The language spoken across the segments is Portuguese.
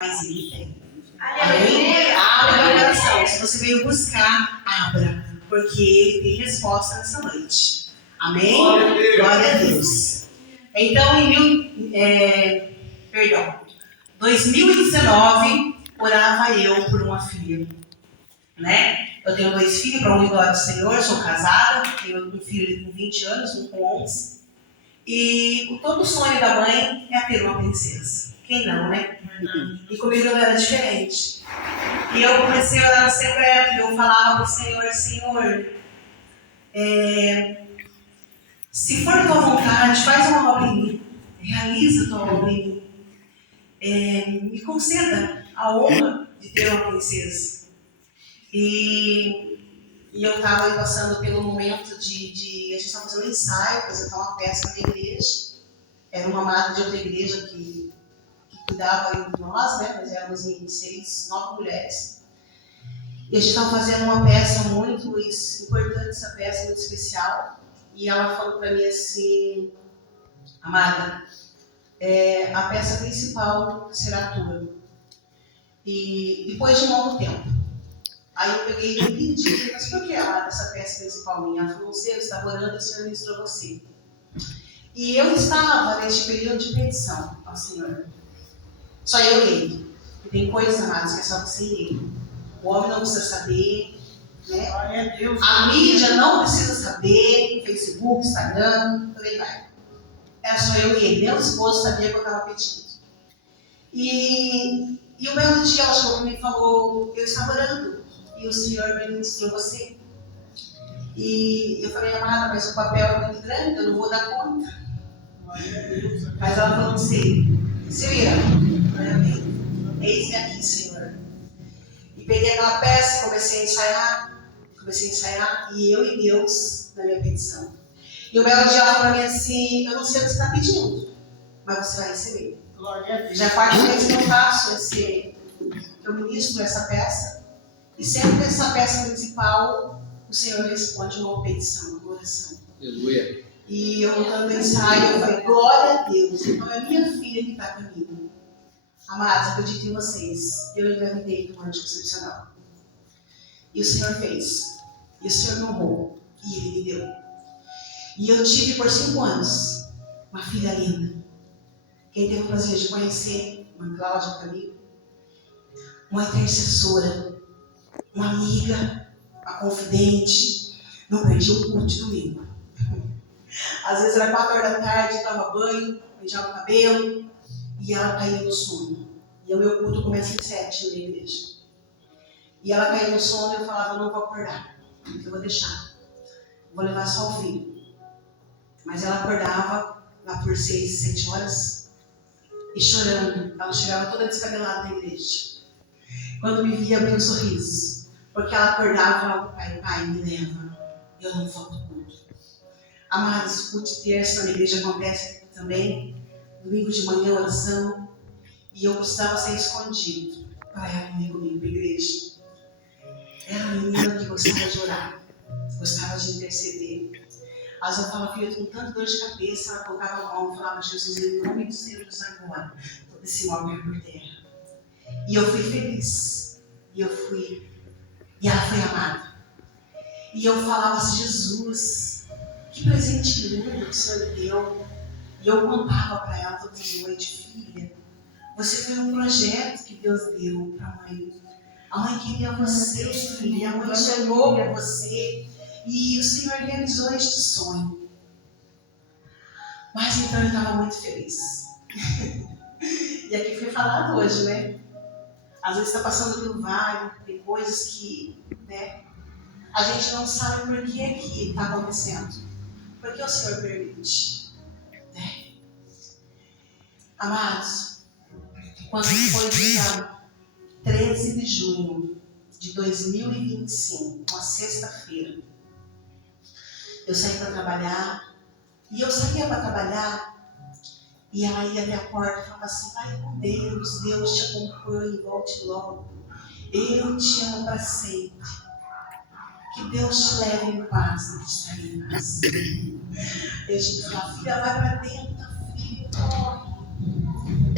mas ele tem. Amém? Abra o coração. Se você veio buscar, abra. Porque ele tem resposta nessa noite. Amém? Glória a Deus. Então, em 2019, orava eu por uma filha. Né? Eu tenho 2 filhos, para um glória do Senhor, sou casada, tenho um filho com 20 anos, um com 11. E todo sonho da mãe é ter uma princesa. Quem não, né? E comigo não era diferente. E eu comecei a orar no secreto, e eu falava para o Senhor, Senhor, se for tua vontade, faz uma obra em mim, realiza tua obra em mim. Me conceda a honra de ter uma princesa. E eu estava passando pelo momento de a gente estava fazendo ensaio, apresentar uma peça na igreja. Era uma amada de outra igreja que cuidava de nós, né? Nós éramos em 9 mulheres. E a gente estava fazendo uma peça muito importante, essa peça muito especial. E ela falou para mim assim, amada, a peça principal será tua. E depois de um longo tempo. Aí eu peguei e entendi, mas por que essa peça principal minha? Ela falou, você estava orando e o Senhor ministrou você. E eu estava neste período de petição ao Senhor. Só eu e ele. E tem coisas, amadas, que é só você e ele. O homem não precisa saber, né? A mídia não precisa saber, Facebook, Instagram, por aí vai. Era só eu e ele. Meu esposo sabia que eu estava pedindo. E o belo dia ela chegou para mim e falou, eu estava orando. E o Senhor me ministrou você. E eu falei, amada, mas o papel é muito grande, eu não vou dar conta. Mas ela falou assim, se vira. Eis-me aqui, Senhor. E peguei aquela peça, comecei a ensaiar, e eu e Deus na minha petição. E o belo dia ela falou para mim assim, eu não sei o que você está pedindo, mas você vai receber. Já é a quarta vez que eu faço eu ministro essa peça. E sempre essa peça principal, o Senhor responde uma petição, uma oração. Aleluia. E eu voltando no ensaio, eu falei, glória a Deus. Então é minha filha que está comigo. Amados, acredito em vocês. Eu engravidei do anticoncepcional. E o Senhor fez. E o Senhor me honrou. E Ele me deu. E eu tive por 5 anos uma filha linda. Quem teve o prazer de conhecer, uma Cláudia comigo, uma intercessora, uma amiga, uma confidente, não perdi um culto de domingo. Às vezes era 4 horas da tarde, tomava banho, beijava o cabelo, e ela caía no sono. E o meu culto começa às 7 na igreja. E ela caía no sono e eu falava, não vou acordar, eu vou deixar. Vou levar só o filho. Mas ela acordava lá por 6, 7 horas, e chorando. Ela chegava toda descabelada na igreja. Quando me via, abria um sorriso. Porque ela acordava e falava para o pai, me leva, eu não falto culto. Amados, culto de terça na igreja acontece também, domingo de manhã, oração, e eu precisava ser escondido para ela vir comigo para a igreja. Era uma menina que gostava de orar, gostava de interceder. Às vezes eu falava, filha, com tanta dor de cabeça, ela colocava a mão e falava, Jesus, em nome do Senhor Jesus agora, todo esse mal cai por terra. E eu fui feliz, e ela foi amada. E eu falava assim, Jesus, que presente lindo que o Senhor deu. E eu contava para ela toda noite, filha, você foi um projeto que Deus deu para a mãe. A mãe queria você, filha, a mãe sonhou para você. E o Senhor realizou este sonho. Mas então eu estava muito feliz. E aqui foi falado hoje, né? Às vezes está passando pelo vale, tem coisas que, né, a gente não sabe por que é que está acontecendo. Porque o Senhor permite. Né? Amados, quando foi dia 13 de junho de 2025, uma sexta-feira, eu saí para trabalhar, e eu saía para trabalhar, e ela ia até a porta e falava assim, vai com Deus, Deus te acompanhe, volte logo. Eu te amo para sempre. Que Deus te leve em paz, não te traga em paz. E a gente fala, filha, vai para dentro, tá frio, corre.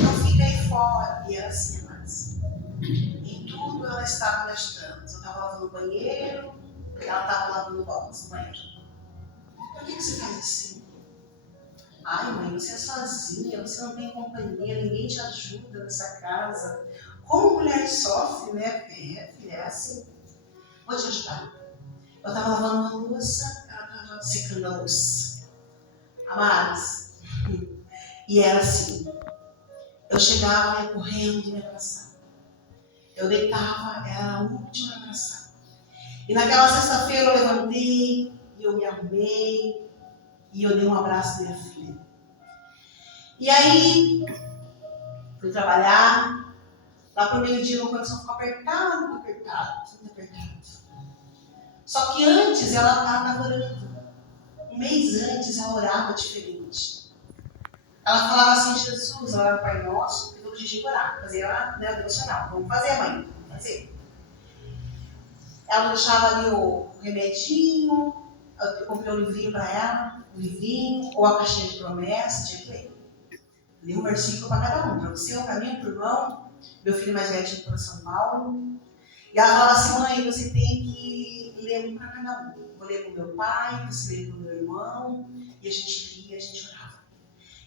Não fica aí fora. E era assim, amados. Em tudo ela estava me ajudando. Eu estava lavando o banheiro, ela estava lavando o box no banheiro. Por que você faz assim? Ai, mãe, você é sozinha, você não tem companhia, ninguém te ajuda nessa casa. Como mulher sofre, né? É, filha, é assim. Vou te ajudar. Eu estava lavando uma louça, ela estava secando a louça. Amadas, e era assim. Eu chegava correndo e me abraçava. Eu deitava, era a última a me abraçar. E naquela sexta-feira eu levantei, e eu me arrumei, e eu dei um abraço à minha filha. E aí, fui trabalhar. Lá pro meio-dia, meu coração ficou apertado, muito apertado. Só que antes, ela estava orando. Um mês antes, ela orava diferente. Ela falava assim, Jesus, ela era o Pai Nosso, eu podia orar, fazer ela, né, devocional. Vamos fazer, mãe, vamos fazer. Ela deixava ali o remedinho, eu comprei um livrinho para ela, um livrinho, ou a caixinha de promessa, tinha que ler. Li um versículo para cada um, para você, para mim, para o irmão. Meu filho mais velho tinha para São Paulo. E ela falava assim, mãe, você tem que ler um para cada um. Vou ler para o meu pai, você lê para o meu irmão. E a gente lia, a gente orava.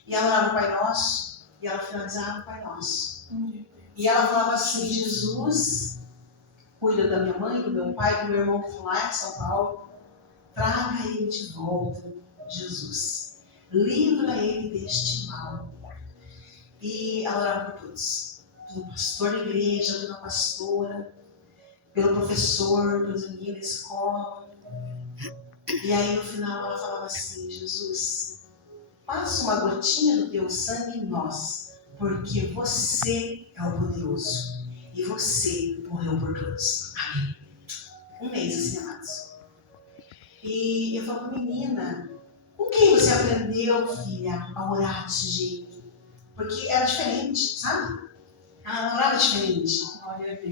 E ela orava o Pai Nosso, e ela finalizava o Pai Nosso. E ela falava assim, Jesus, cuida da minha mãe, do meu pai, do meu irmão que foi lá em São Paulo. Traga ele de volta, Jesus. Livra ele deste mal. E ela orava por todos. Pelo pastor da igreja, pela pastora, pelo professor, pelos amigos da escola. E aí no final ela falava assim, Jesus, passa uma gotinha do teu sangue em nós, porque você é o poderoso. E você morreu por todos. Amém. Um mês assim, amados. E eu falo, menina, com quem você aprendeu, filha, a orar desse jeito? Porque era diferente, sabe? Ela orava diferente.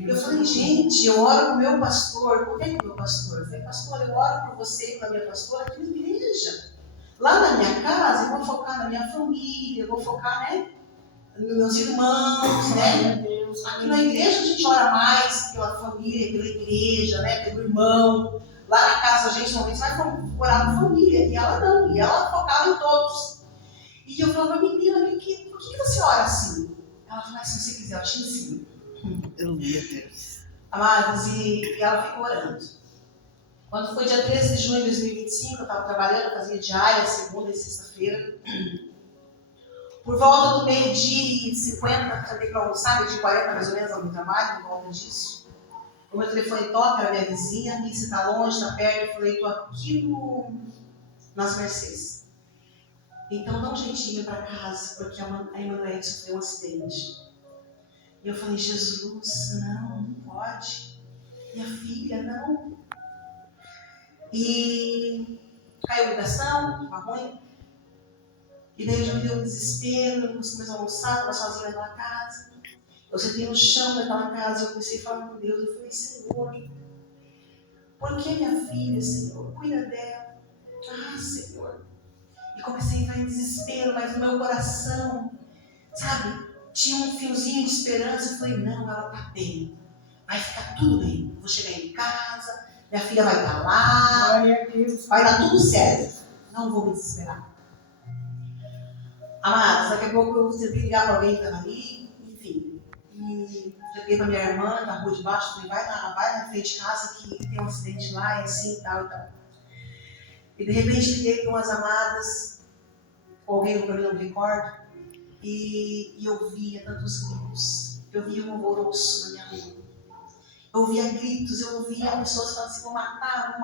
Eu falei, gente, eu oro com o meu pastor. Por que com o meu pastor? Eu falei, pastor, eu oro por você e com a minha pastora aqui na igreja. Lá na minha casa, eu vou focar na minha família, eu vou focar, né, nos meus irmãos, né? Aqui na igreja a gente ora mais pela família, pela igreja, né, pelo irmão. Lá na casa a gente normalmente vai orar por família. E ela não, e ela focava em todos. E eu falava, menina, por que você ora assim? Ela falou, se você quiser, eu te ensino. Meu Deus. Amados, e ela ficou orando. Quando foi dia 13 de junho de 2025, eu estava trabalhando, fazia diária, segunda e sexta-feira. Por volta do meio-dia e 50, também para almoçar, meio de 40 mais ou menos, ao meu trabalho, por volta disso. O meu telefone toca, era minha vizinha, e você está longe, está perto? Eu falei, estou aqui nas Mercedes. Então dá um jeitinho para casa, porque a Emanuele sofreu um acidente. E eu falei, Jesus, não pode. Minha filha, não. E caiu a ligação, estava ruim. E daí já me deu um desespero, eu não consegui mais almoçar, estava sozinha naquela casa. Eu sentei no chão daquela casa e eu comecei a falar com Deus. Eu falei, Senhor, por que minha filha, Senhor? Cuida dela. Ah, Senhor. E comecei a entrar em desespero, mas no meu coração, sabe, tinha um fiozinho de esperança. Eu falei, não, ela está bem. Vai ficar tudo bem. Vou chegar em casa, minha filha vai estar lá, vai dar tudo certo. Não vou me desesperar. Amados, daqui a pouco eu tentei ligar para alguém que estava ali, enfim. E liguei para minha irmã, na rua de baixo, falei, vai na frente de casa que tem um acidente lá, e assim, e tal. E de repente liguei para umas amadas, ou alguém que eu não me recordo, e eu via tantos gritos, eu via um alvoroço na minha rua. Eu ouvia gritos, eu ouvia pessoas falando assim, vou matar.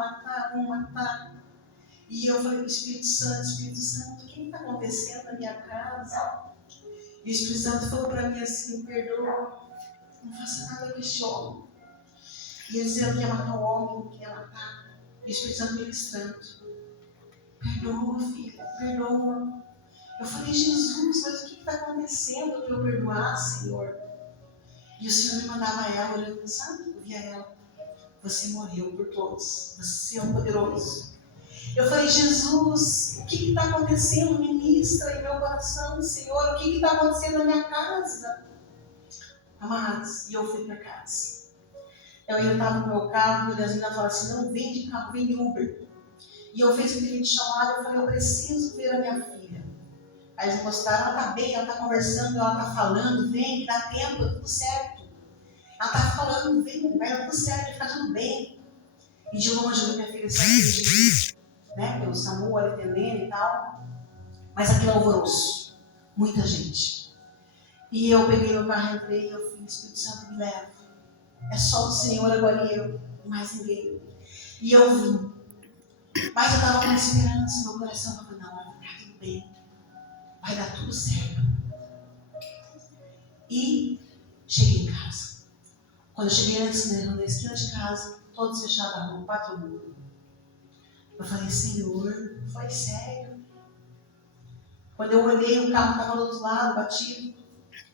E eu falei para o Espírito Santo, o que está acontecendo na minha casa? E o Espírito Santo falou para mim assim, perdoa, não faça nada com esse homem. E ele dizendo que ia matar o homem, que ia matar. E o Espírito Santo ministrando. Perdoa, filha, perdoa. Eu falei, Jesus, mas o que está acontecendo para eu perdoar, Senhor? E o Senhor me mandava ela, olhando, sabe? Eu via ela. Você morreu por todos. Você é um poderoso. Eu falei, Jesus, o que está acontecendo? Ministra em meu coração, Senhor. O que está acontecendo na minha casa? Amados, e eu fui para casa. Eu ainda estava no meu carro, e o Deus falou assim, não vem de carro, vem de Uber. E eu fiz aquele chamado, eu falei, eu preciso ver a minha filha. Aí eles mostraram, ela está bem, ela está conversando, ela está falando, vem, dá tempo, é tudo certo. Ela está falando, vem, vai dar tudo certo, vai ficar tudo bem. E de longe, minha filha se atingiu, né? Pelo SAMU ali atendendo e tal. Mas aquele alvoroço, muita gente. E eu peguei meu carro, entrei e eu falei, Espírito Santo, me leva. É só o Senhor agora e eu, mais ninguém. E eu vim. Mas eu estava com esperança no meu coração. Eu falei, não, vai ficar tudo bem. Vai dar tudo certo. E cheguei em casa. Quando eu cheguei na esquina de casa, todos fechados a rua, para todo mundo. Eu falei, Senhor, foi sério. Quando eu olhei, o carro estava do outro lado, batido.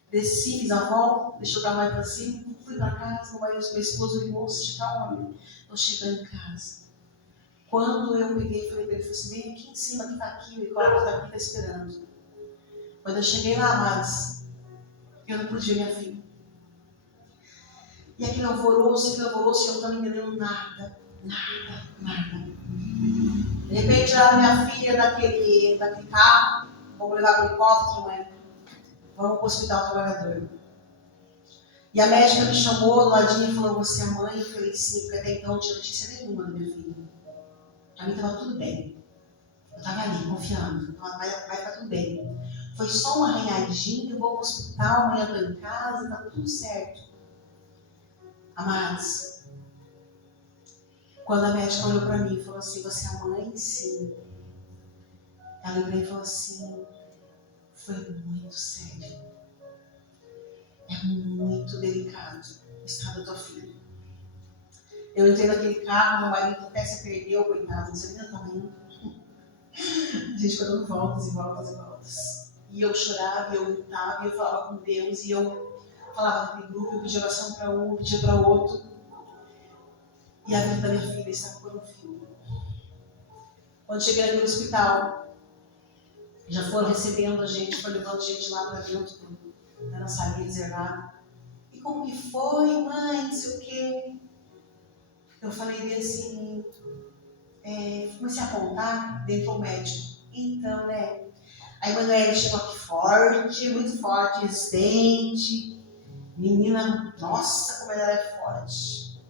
Desci, fiz a volta, deixei o carro mais para cima, fui para casa, meu esposo ligou, você está onde? Estou chegando em casa. Quando eu peguei, falei para ele, assim, vem aqui em cima, que está aqui, o helicóptero está aqui, está esperando. Quando eu cheguei lá, amados, eu não podia minha filha. E aquele alvoroço, eu não estava entendendo nada. De repente, tiraram minha filha daquele carro, vamos levar para o helicóptero, né? Vamos para o hospital trabalhador. E a médica me chamou do ladinho e falou, você é mãe? Eu falei, sim, porque até então não tinha notícia nenhuma da minha filha. Para mim estava tudo bem. Eu estava ali, confiando. Vai ficar tudo bem. Foi só um arranhadinho, eu vou para o hospital, amanhã eu estou em casa, está tudo certo. Amados, quando a médica olhou para mim e falou assim, você é mãe? Sim. Ela olhou e falou assim, foi muito sério. É muito delicado o estado da tua filha. Eu entrei naquele carro, meu marido até se perdeu, coitado, não sei nem o tamanho. A gente ficou dando voltas e voltas e voltas. E eu chorava, e eu gritava, e eu falava com Deus, e eu falava naquele grupo, eu pedia oração para um, eu pedia para outro. E a vida da minha filha estava por um fio. Quando cheguei naquele hospital, já foram recebendo a gente, foram levando a gente lá para dentro, na salinha reservada. E como que foi, mãe, não sei o quê. Eu falei dele assim, comecei a contar, dentro do médico. Então, né? A Emanuele chegou aqui forte, muito forte, resistente. Menina, nossa, como ela é forte.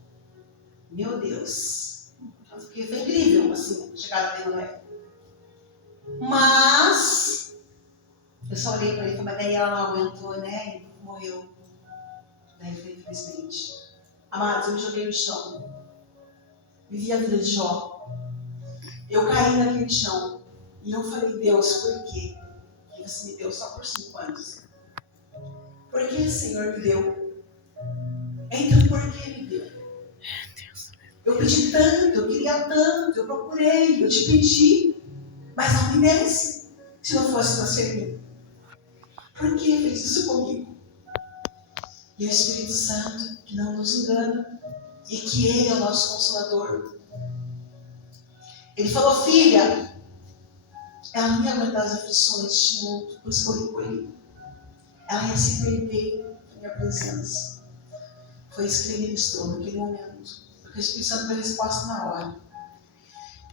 Meu Deus. Porque foi incrível, assim, a chegada da Emanuele. Mas, eu só olhei para ele, mas daí ela não aguentou, né? E morreu. Daí foi infelizmente. Amados, eu me joguei no chão. Vivi a vida de Jó. Eu caí naquele chão. E eu falei, Deus, por quê? Que você me deu só por 5 anos? Por que o Senhor me deu? Então, por que me deu? Eu pedi tanto, eu queria tanto, eu procurei, eu te pedi. Mas não me desse, se não fosse você em mim. Por que fez isso comigo? E o Espírito Santo, que não nos engana, e que Ele é o nosso Consolador. Ele falou, filha, ela não ia aguentar as aflições deste mundo, por isso que eu recolhi. Ela ia se perder na minha presença. Foi isso que ele ministrou naquele momento. Porque o Espírito Santo deu resposta na hora.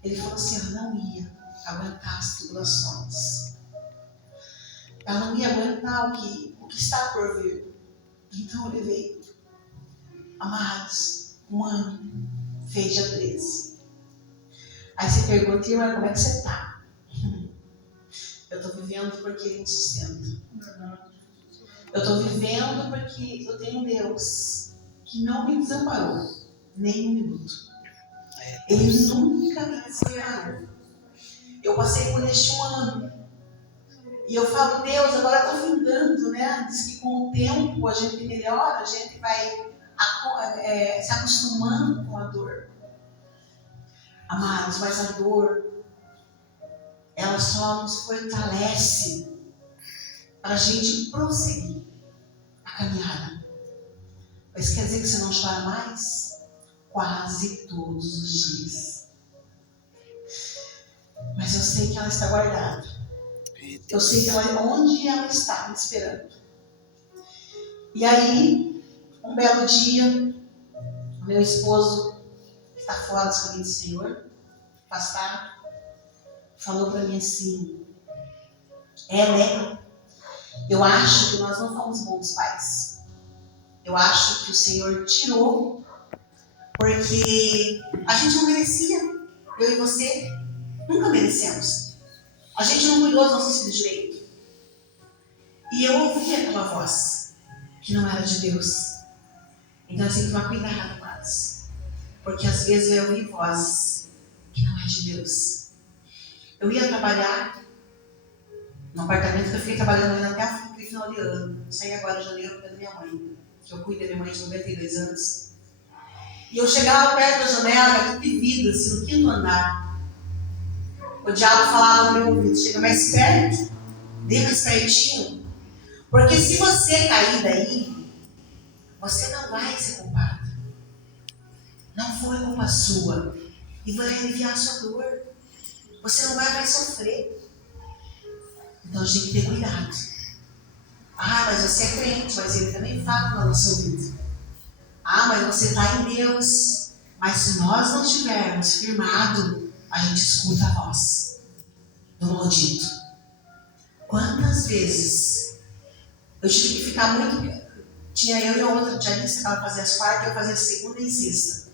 Ele falou assim, ela não ia aguentar as tribulações. Ela não ia aguentar o que está por vir. Então eu levei, amados, um ano, fez dia 13. Aí você pergunta, irmã, como é que você está? Eu estou vivendo porque Ele me sustenta. Eu estou vivendo porque eu tenho um Deus que não me desamparou, nem um minuto. Ele nunca me desamparou. Eu passei por este um ano. E eu falo, Deus, agora está findando, né? Diz que com o tempo a gente melhora, a gente vai se acostumando com a dor. Amados, mas a dor, ela só nos fortalece para a gente prosseguir a caminhada. Mas quer dizer que você não chora mais? Quase todos os dias. Mas eu sei que ela está guardada. Eu sei que onde ela está me esperando. E aí, um belo dia, o meu esposo, que está fora dos caminhos do Senhor, afastado, falou para mim assim: né? Eu acho que nós não fomos bons pais. Eu acho que o Senhor tirou porque a gente não merecia. Eu e você nunca merecemos. A gente não cuidou dos nossos filhos direito. E eu ouvi aquela voz que não era de Deus. Então eu tenho que tomar cuidado, amados. Porque às vezes eu ouvi vozes que não é de Deus. Eu ia trabalhar no apartamento que eu fiquei trabalhando até o final de ano. Saí agora em janeiro da minha mãe, que eu cuido da minha mãe de 92 anos. E eu chegava perto da janela, tudo de vidro, assim, no quinto andar. O diabo falava no meu ouvido: chega mais perto, dê mais pertinho. Porque se você cair daí, você não vai ser culpado. Não foi culpa sua. E vai aliviar a sua dor. Você não vai mais sofrer. Então a gente tem que ter cuidado. Ah, mas você é crente, mas ele também fala na nossa vida. Ah, mas você está em Deus. Mas se nós não tivermos firmado, a gente escuta a voz do maldito. Quantas vezes eu tive que ficar muito... Tinha eu e a outra diarista que ela fazia as quartas, eu fazia segunda e sexta.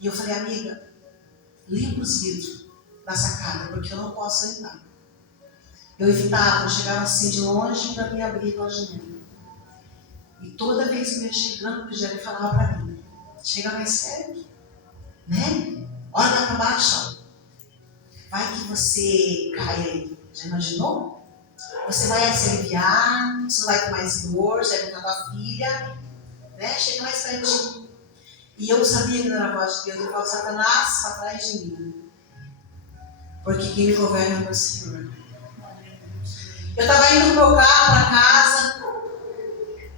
E eu falei: amiga, limpa os vidros da sacada, porque eu não posso entrar. Eu evitava, eu chegava assim de longe para me abrir com a janela. E toda vez que eu ia chegando, o Jerry falava para mim: chega mais perto, né? Olha para baixo, ó. Vai que você caia aí. Já imaginou? Você vai se aliviar, você não vai ter mais dor, você vai com a tua filha, né? Chega mais pertinho. E eu sabia que não era a voz de Deus. Eu falava: Satanás, para trás de mim. Porque quem me governa é o meu Senhor. Eu estava indo no meu carro para casa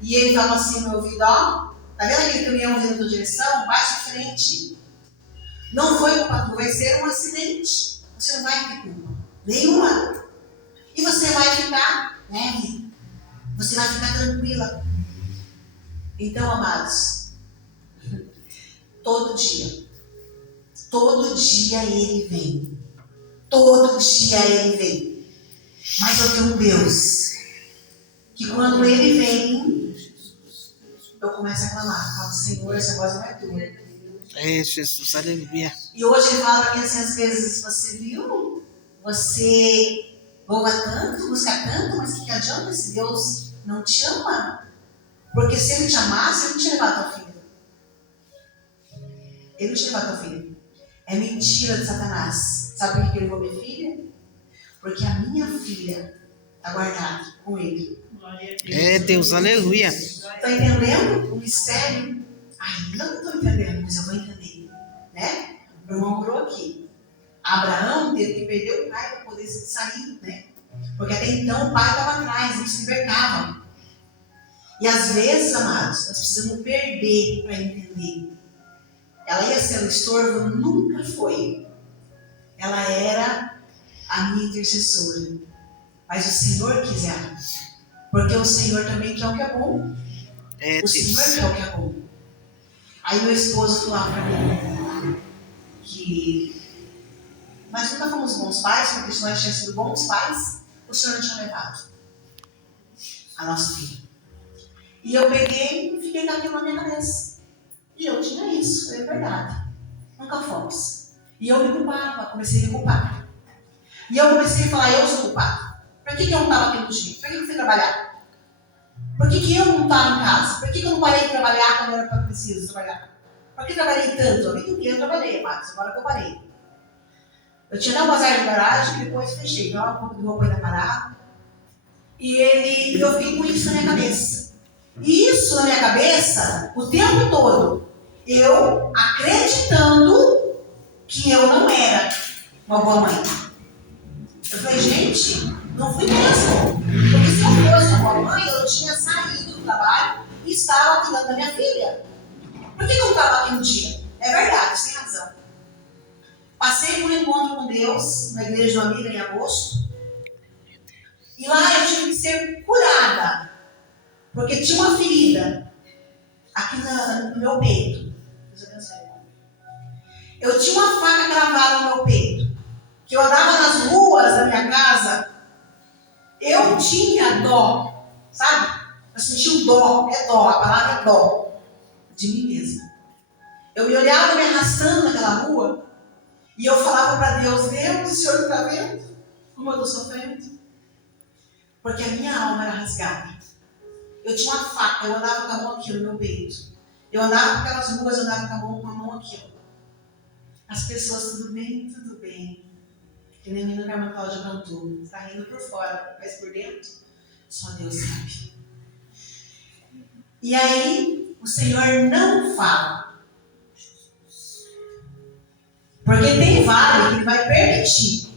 e ele estava assim no meu ouvido: ó, tá vendo aquele caminhão vindo na tua direção? Vai de frente. Não foi culpa tua, vai ser um acidente. Você não vai ter culpa nenhuma. E você vai ficar leve. Você vai ficar tranquila. Então, amados, todo dia ele vem. Todo dia ele vem. Mas eu tenho um Deus que quando ele vem, eu começo a clamar: falo: Senhor, essa voz não é tua. É, Jesus, aleluia. E hoje ele fala para mim assim, às vezes: você viu? Você louva tanto, busca tanto, mas que adianta se Deus não te ama? Porque se ele te amasse, ele não tinha levado a tua filha. Ele não tinha levado a tua filha. É mentira de Satanás. Sabe por que ele levou minha filha? Porque a minha filha está guardada com ele. É, Deus, aleluia. Está entendendo o mistério? Ainda não estou entendendo, mas eu vou entender. Né? O irmão orou aqui. Abraão teve que perder o pai para poder sair, né? Porque até então o pai estava atrás, ele se libertava. E às vezes, amados, nós precisamos perder para entender. Ela ia ser um estorvo? Nunca foi. Ela era a minha intercessora. Mas o Senhor quis ela. Porque o Senhor também quer o que é bom. É, O Senhor quer o que é bom. Aí meu esposo falou para mim que nós nunca fomos bons pais, porque se nós tivéssemos sido bons pais, o Senhor não tinha levado a nossa filha. E eu peguei e fiquei com aquilo na minha cabeça. E eu tinha isso, é verdade. Nunca fomos. E eu me culpava, comecei a me culpar. E eu comecei a falar: eu sou culpado. Por que eu não estava aqui no dia? Por que eu fui trabalhar? Por que eu não estava em casa? Por que eu não parei de trabalhar quando era preciso trabalhar? Por que trabalhei tanto? A vida inteira eu trabalhei, Marcos, agora que eu parei. Eu tinha até um bazar de garagem que depois fechei. Então, um pouco de roupa ainda parada. E eu fiquei com isso na minha cabeça. E isso na minha cabeça, o tempo todo, eu acreditando que eu não era uma boa mãe. Eu falei: gente, não fui mesmo. Porque se eu fosse uma boa mãe, eu tinha saído do trabalho e estava cuidando da minha filha. Por que eu não estava aqui no dia? É verdade, você tem razão. Passei por um encontro com Deus na igreja de uma amiga em agosto. E lá eu tive que ser curada Porque tinha uma ferida aqui no meu peito. Eu tinha uma faca cravada no meu peito. Que eu andava nas ruas da minha casa, eu tinha dó, sabe? Eu sentia um dó, a palavra é dó, de mim mesma. Eu me olhava me arrastando naquela rua e eu falava para Deus, Deus, o Senhor está vendo como eu estou sofrendo? Porque a minha alma era rasgada. Eu tinha uma faca, eu andava com a mão aqui no meu peito. Eu andava por aquelas ruas, eu andava com a mão aqui. As pessoas, tudo bem? Tudo bem. Que nem o menino Carmen Cláudia cantou. Está rindo por fora, mas por dentro, só Deus sabe. E aí, o Senhor não fala. Porque tem vale que Ele vai permitir.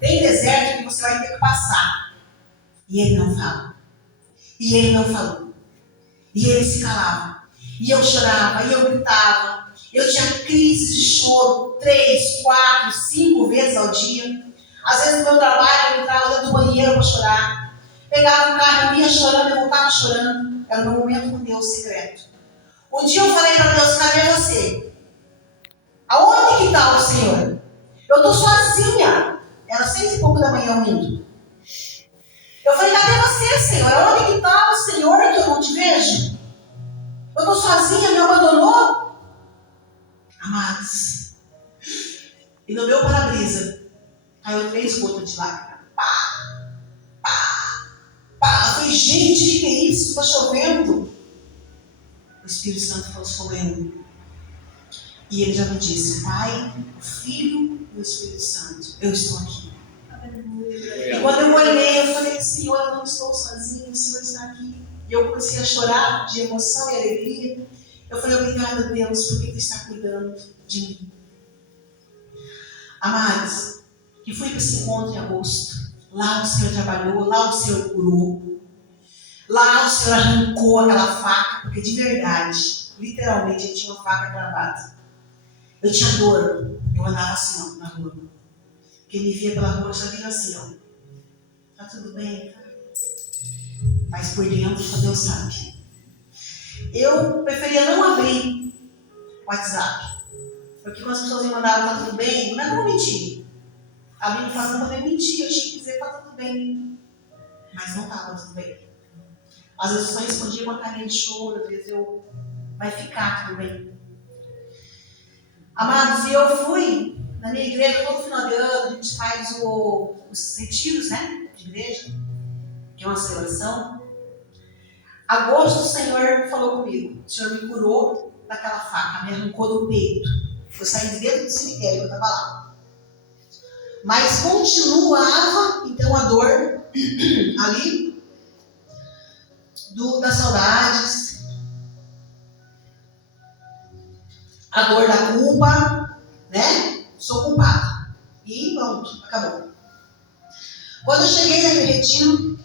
Tem deserto que você vai ter que passar. E Ele não fala. E Ele não falou. E Ele se calava. E eu chorava, e eu gritava. Eu tinha crises de choro 3, 4, 5 vezes ao dia. Às vezes no meu trabalho eu entrava dentro do banheiro para chorar. Pegava o carro, eu ia chorando, eu voltava chorando. Era o meu momento com Deus secreto. Um dia eu falei para Deus, cadê você? Aonde que está o Senhor? Eu estou sozinha. Era 6 e pouco da manhã indo. Eu falei, cadê você, Senhor? Aonde que está o Senhor que eu não te vejo? Eu estou sozinha, me abandonou? Amados, e no meu para-brisa caiu 3 gotas de lágrima. Pá, pá, pá. Eu falei, gente, o que é isso? Está chovendo. O Espírito Santo falou, sou eu. E ele já me disse, Pai, o Filho e o Espírito Santo, eu estou aqui. E quando eu olhei, eu falei, Senhor, eu não estou sozinho, o Senhor está aqui. E eu comecei a chorar de emoção e alegria. Eu falei, obrigada, Deus, porque Ele está cuidando de mim. Amados, que fui para esse encontro em agosto. Lá o Senhor trabalhou, lá o Senhor curou. Lá o Senhor arrancou aquela faca, porque de verdade, literalmente, eu tinha uma faca cravada. Eu tinha dor, eu andava assim, ó, na rua. Quem me via pela rua já via assim, ó. Tá tudo bem? Mas por dentro só Deus sabe. Eu preferia não abrir o WhatsApp. Porque quando as pessoas me mandavam, tá tudo bem, não é como mentir. A Bíblia fala para poder mentir, eu tinha que dizer, tá tudo bem. Mas não estava tudo bem. Às vezes eu só escondia uma carinha de choro, às vezes eu, vai ficar tudo bem. Amados, e eu fui na minha igreja, todo final de ano, a gente faz os retiros, né, de igreja, que é uma celebração. Agosto, o Senhor falou comigo. O Senhor me curou daquela faca, me arrancou do peito. Eu saí de dentro do cemitério, eu estava lá. Mas continuava, então, a dor ali, das saudades, a dor da culpa, né? Sou culpada. E pronto, acabou. Quando eu cheguei naquele retiro,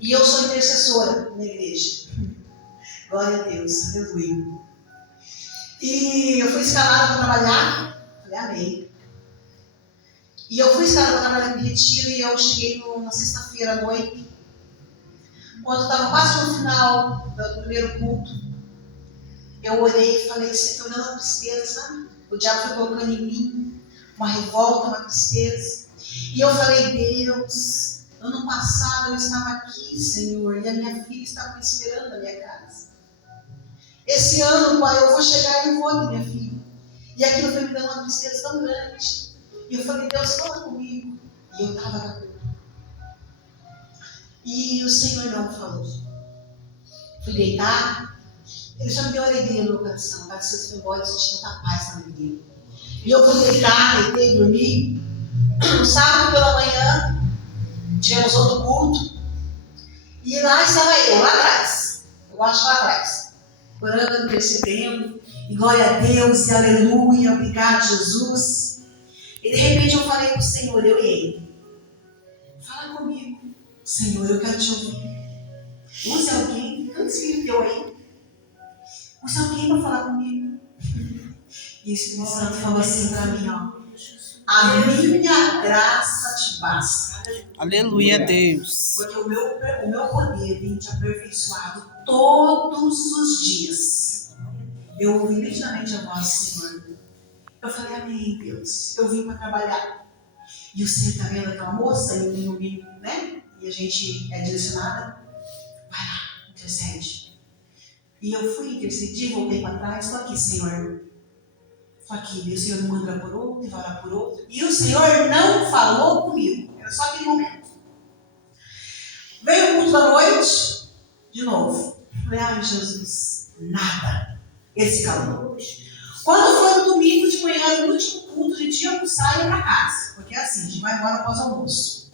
e eu sou intercessora na igreja. Glória a Deus, aleluia. E eu fui escalada para trabalhar. Falei, amém. E eu fui escalada para trabalhar no retiro e eu cheguei na sexta-feira à noite. Quando estava quase no final do primeiro culto, eu orei e falei, você está olhando a tristeza, sabe? O diabo foi colocando em mim uma revolta, uma tristeza. E eu falei, Deus, ano passado eu estava aqui, Senhor, e a minha filha estava me esperando na minha casa. Esse ano, Pai, eu vou chegar e não vou ter minha filha. E aquilo foi me dando uma tristeza tão grande. E eu falei, Deus, fala comigo. E eu estava na culpa. E o Senhor não falou. Fui deitar. Ele já me deu alegria no meu coração. Cada vez que eu fui embora, eu senti tanta paz na minha vida. E eu fui deitar, deitei, dormi. No sábado pela manhã, tivemos outro culto. E lá estava eu, lá atrás. Eu acho lá atrás. Orando, intercedendo. E glória a Deus, e aleluia, obrigado, Jesus. E de repente eu falei para o Senhor, eu e ele. Fala comigo. Senhor, eu quero te ouvir. Use alguém, tanto espírito teu aí. Use alguém para falar comigo. E o Espírito Santo falou assim para mim, ó. A minha graça te basta. Aleluia, Deus. Porque o meu poder vem te aperfeiçoado todos os dias. Eu ouvi nitidamente a voz, Senhor. Eu falei, amém, Deus. Eu vim para trabalhar. E o Senhor está vendo aquela moça, e o menino, né? E a gente é direcionada. Vai lá, intercede. E eu fui intercedir, voltei para trás. Estou aqui, Senhor. Estou aqui. E o Senhor me manda por outro, e vai lá por outro. E o Senhor não falou comigo. Era só aquele momento. Veio o culto da noite, de novo. Falei, ai, Jesus, nada. Esse calor. Quando foi no domingo de manhã, no último culto, a gente ia almoçar e ia para casa. Porque é assim, a gente vai embora após o almoço.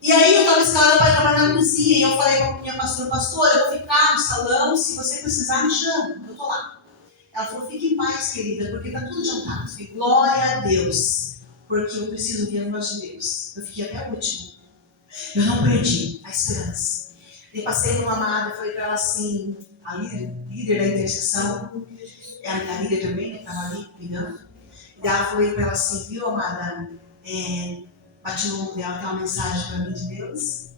E aí eu estava escalada para trabalhar na cozinha. E eu falei para a minha pastora, eu vou ficar no salão, se você precisar, me chama. Eu estou lá. Ela falou, fique em paz, querida, porque está tudo adiantado. Eu falei, glória a Deus, porque eu preciso ouvir a voz de Deus. Eu fiquei até o último. Eu não perdi a esperança. E passei por uma amada, falei para ela assim, a líder da intercessão, é a minha líder também, que estava ali cuidando. E daí ela falei para ela assim, viu, amada, bati no ombro dela, tem uma mensagem para mim de Deus.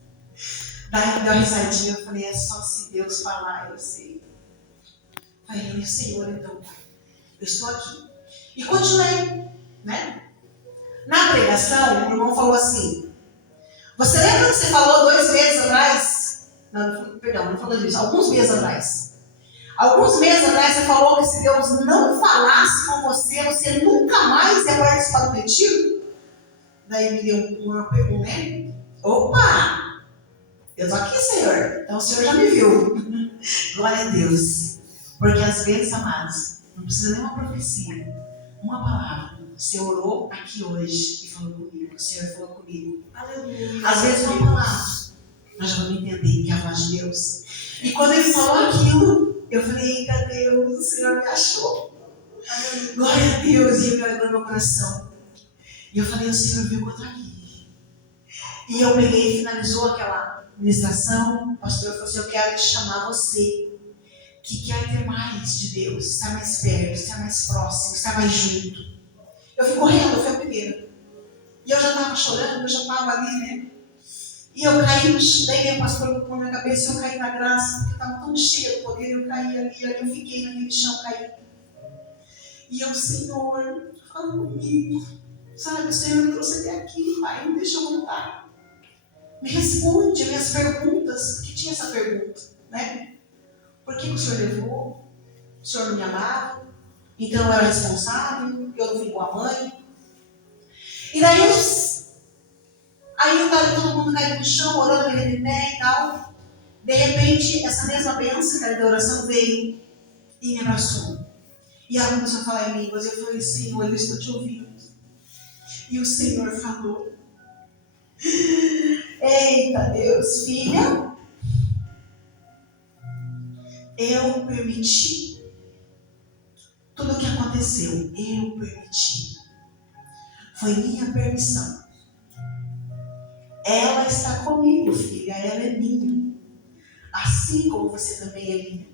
Daí deu uma risadinha, eu falei, é só se Deus falar, eu sei. Falei, Senhor, então, eu estou aqui. E continuei, né? Na pregação, o irmão falou assim, você lembra que você falou 2 meses atrás? Não falou disso, alguns meses atrás. Alguns meses atrás você falou que se Deus não falasse com você, você nunca mais ia participar do retiro? Daí me deu uma pergunta, né? Opa! Eu estou aqui, Senhor. Então o Senhor já me viu. Glória a Deus. Porque às vezes, amados, não precisa nem uma profecia. Uma palavra. Você orou aqui hoje e falou comigo. O Senhor falou comigo. Aleluia. Às vezes uma palavra. Nós já vamos entender que é a voz de Deus. E quando ele falou aquilo, eu falei, eita Deus, o Senhor me achou. Aleluia. Glória a Deus. E eu me no meu coração. E eu falei, o Senhor viu que eu estou aqui. E eu peguei e finalizou aquela ministração. O pastor falou assim, eu quero te chamar você, que quer ter mais de Deus, estar mais perto, estar mais próximo, estar mais junto. Eu fui correndo, eu fui a primeira. E eu já estava chorando, eu já estava ali, né? E eu caí, daí o pastor com a minha cabeça, eu caí na graça, porque estava tão cheio do poder, eu caí ali, eu fiquei naquele chão, caí. E eu, Senhor, fala comigo. Sabe, o Senhor me trouxe até aqui, Pai, não deixa eu voltar. Me responde as minhas perguntas, porque tinha essa pergunta, né? Por que o Senhor levou? O Senhor não me amava? Então eu era responsável, eu não fui boa mãe. E daí aí eu estava todo mundo caído no chão, orando, me e tal. De repente, essa mesma bênção, da oração, veio e me abraçou. E ela começou a falar em línguas. Eu falei, Senhor, eu estou te ouvindo. E o Senhor falou, eita Deus, filha, eu permiti. Tudo o que aconteceu, eu permiti. Foi minha permissão. Ela está comigo, filha, ela é minha. Assim como você também é minha.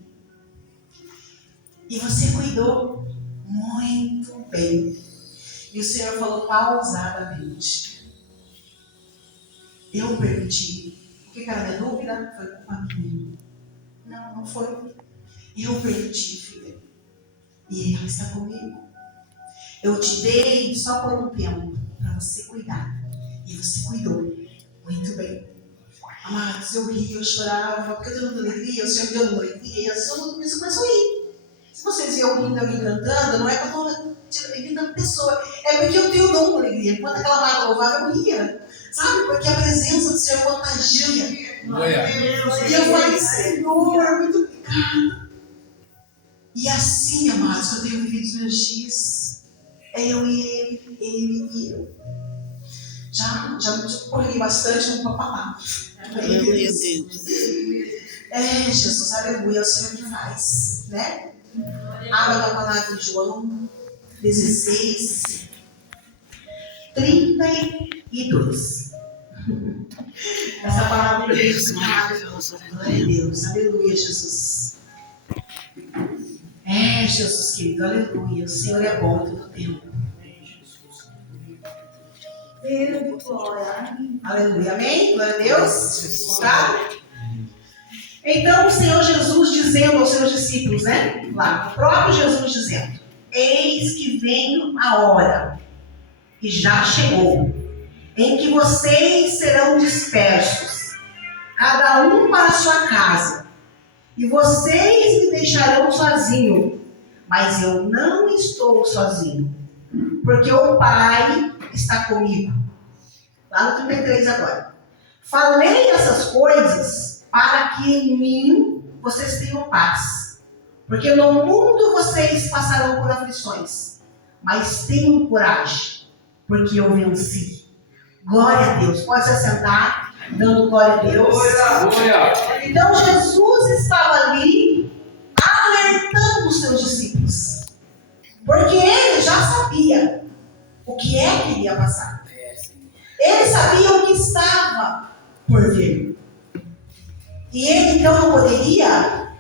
E você cuidou muito bem. E o Senhor falou pausadamente. Eu permiti. O que era minha dúvida? Foi culpa minha. Não foi. Eu permiti, filha. E ela está comigo. Eu te dei só por um tempo para você cuidar. E você cuidou muito bem. Amados, eu ria, eu chorava, porque eu tenho muita alegria, o Senhor me deu uma alegria, e às vezes eu começo a rir. Se vocês viram alguém alguém cantando, não é que eu estou tirando a pessoa, é porque eu tenho o dom da alegria. Quando aquela marca louvava, eu ria. Sabe? Porque a presença do Senhor contagia. E eu falei, Senhor, muito obrigada. E assim, amados, eu tenho vivido os meus dias. É eu e ele e eu. Já corri bastante no papapá. Aleluia, Deus. Jesus, aleluia, é o Senhor que faz, né? Abra a palavra de João 16, 32. Essa palavra é Deus maravilhoso. glória a Deus, aleluia, Jesus. Jesus querido, aleluia. O Senhor é bom em todo tempo. Aleluia. Amém? Glória a Deus. Tá? Então o Senhor Jesus dizendo aos seus discípulos, né? Lá, o próprio Jesus dizendo: eis que venho a hora, e já chegou, em que vocês serão dispersos, cada um para a sua casa, e vocês me deixarão sozinho, mas eu não estou sozinho, porque o Pai está comigo. Lá no 33 agora. Falei essas coisas para que em mim vocês tenham paz. Porque no mundo vocês passarão por aflições, mas tenham coragem, porque eu venci. Glória a Deus. Pode se assentar, dando glória a Deus. Glória. Então Jesus estava ali alertando os seus discípulos, porque ele já sabia o que é que iria passar. Ele sabia o que estava por vir. E ele então não poderia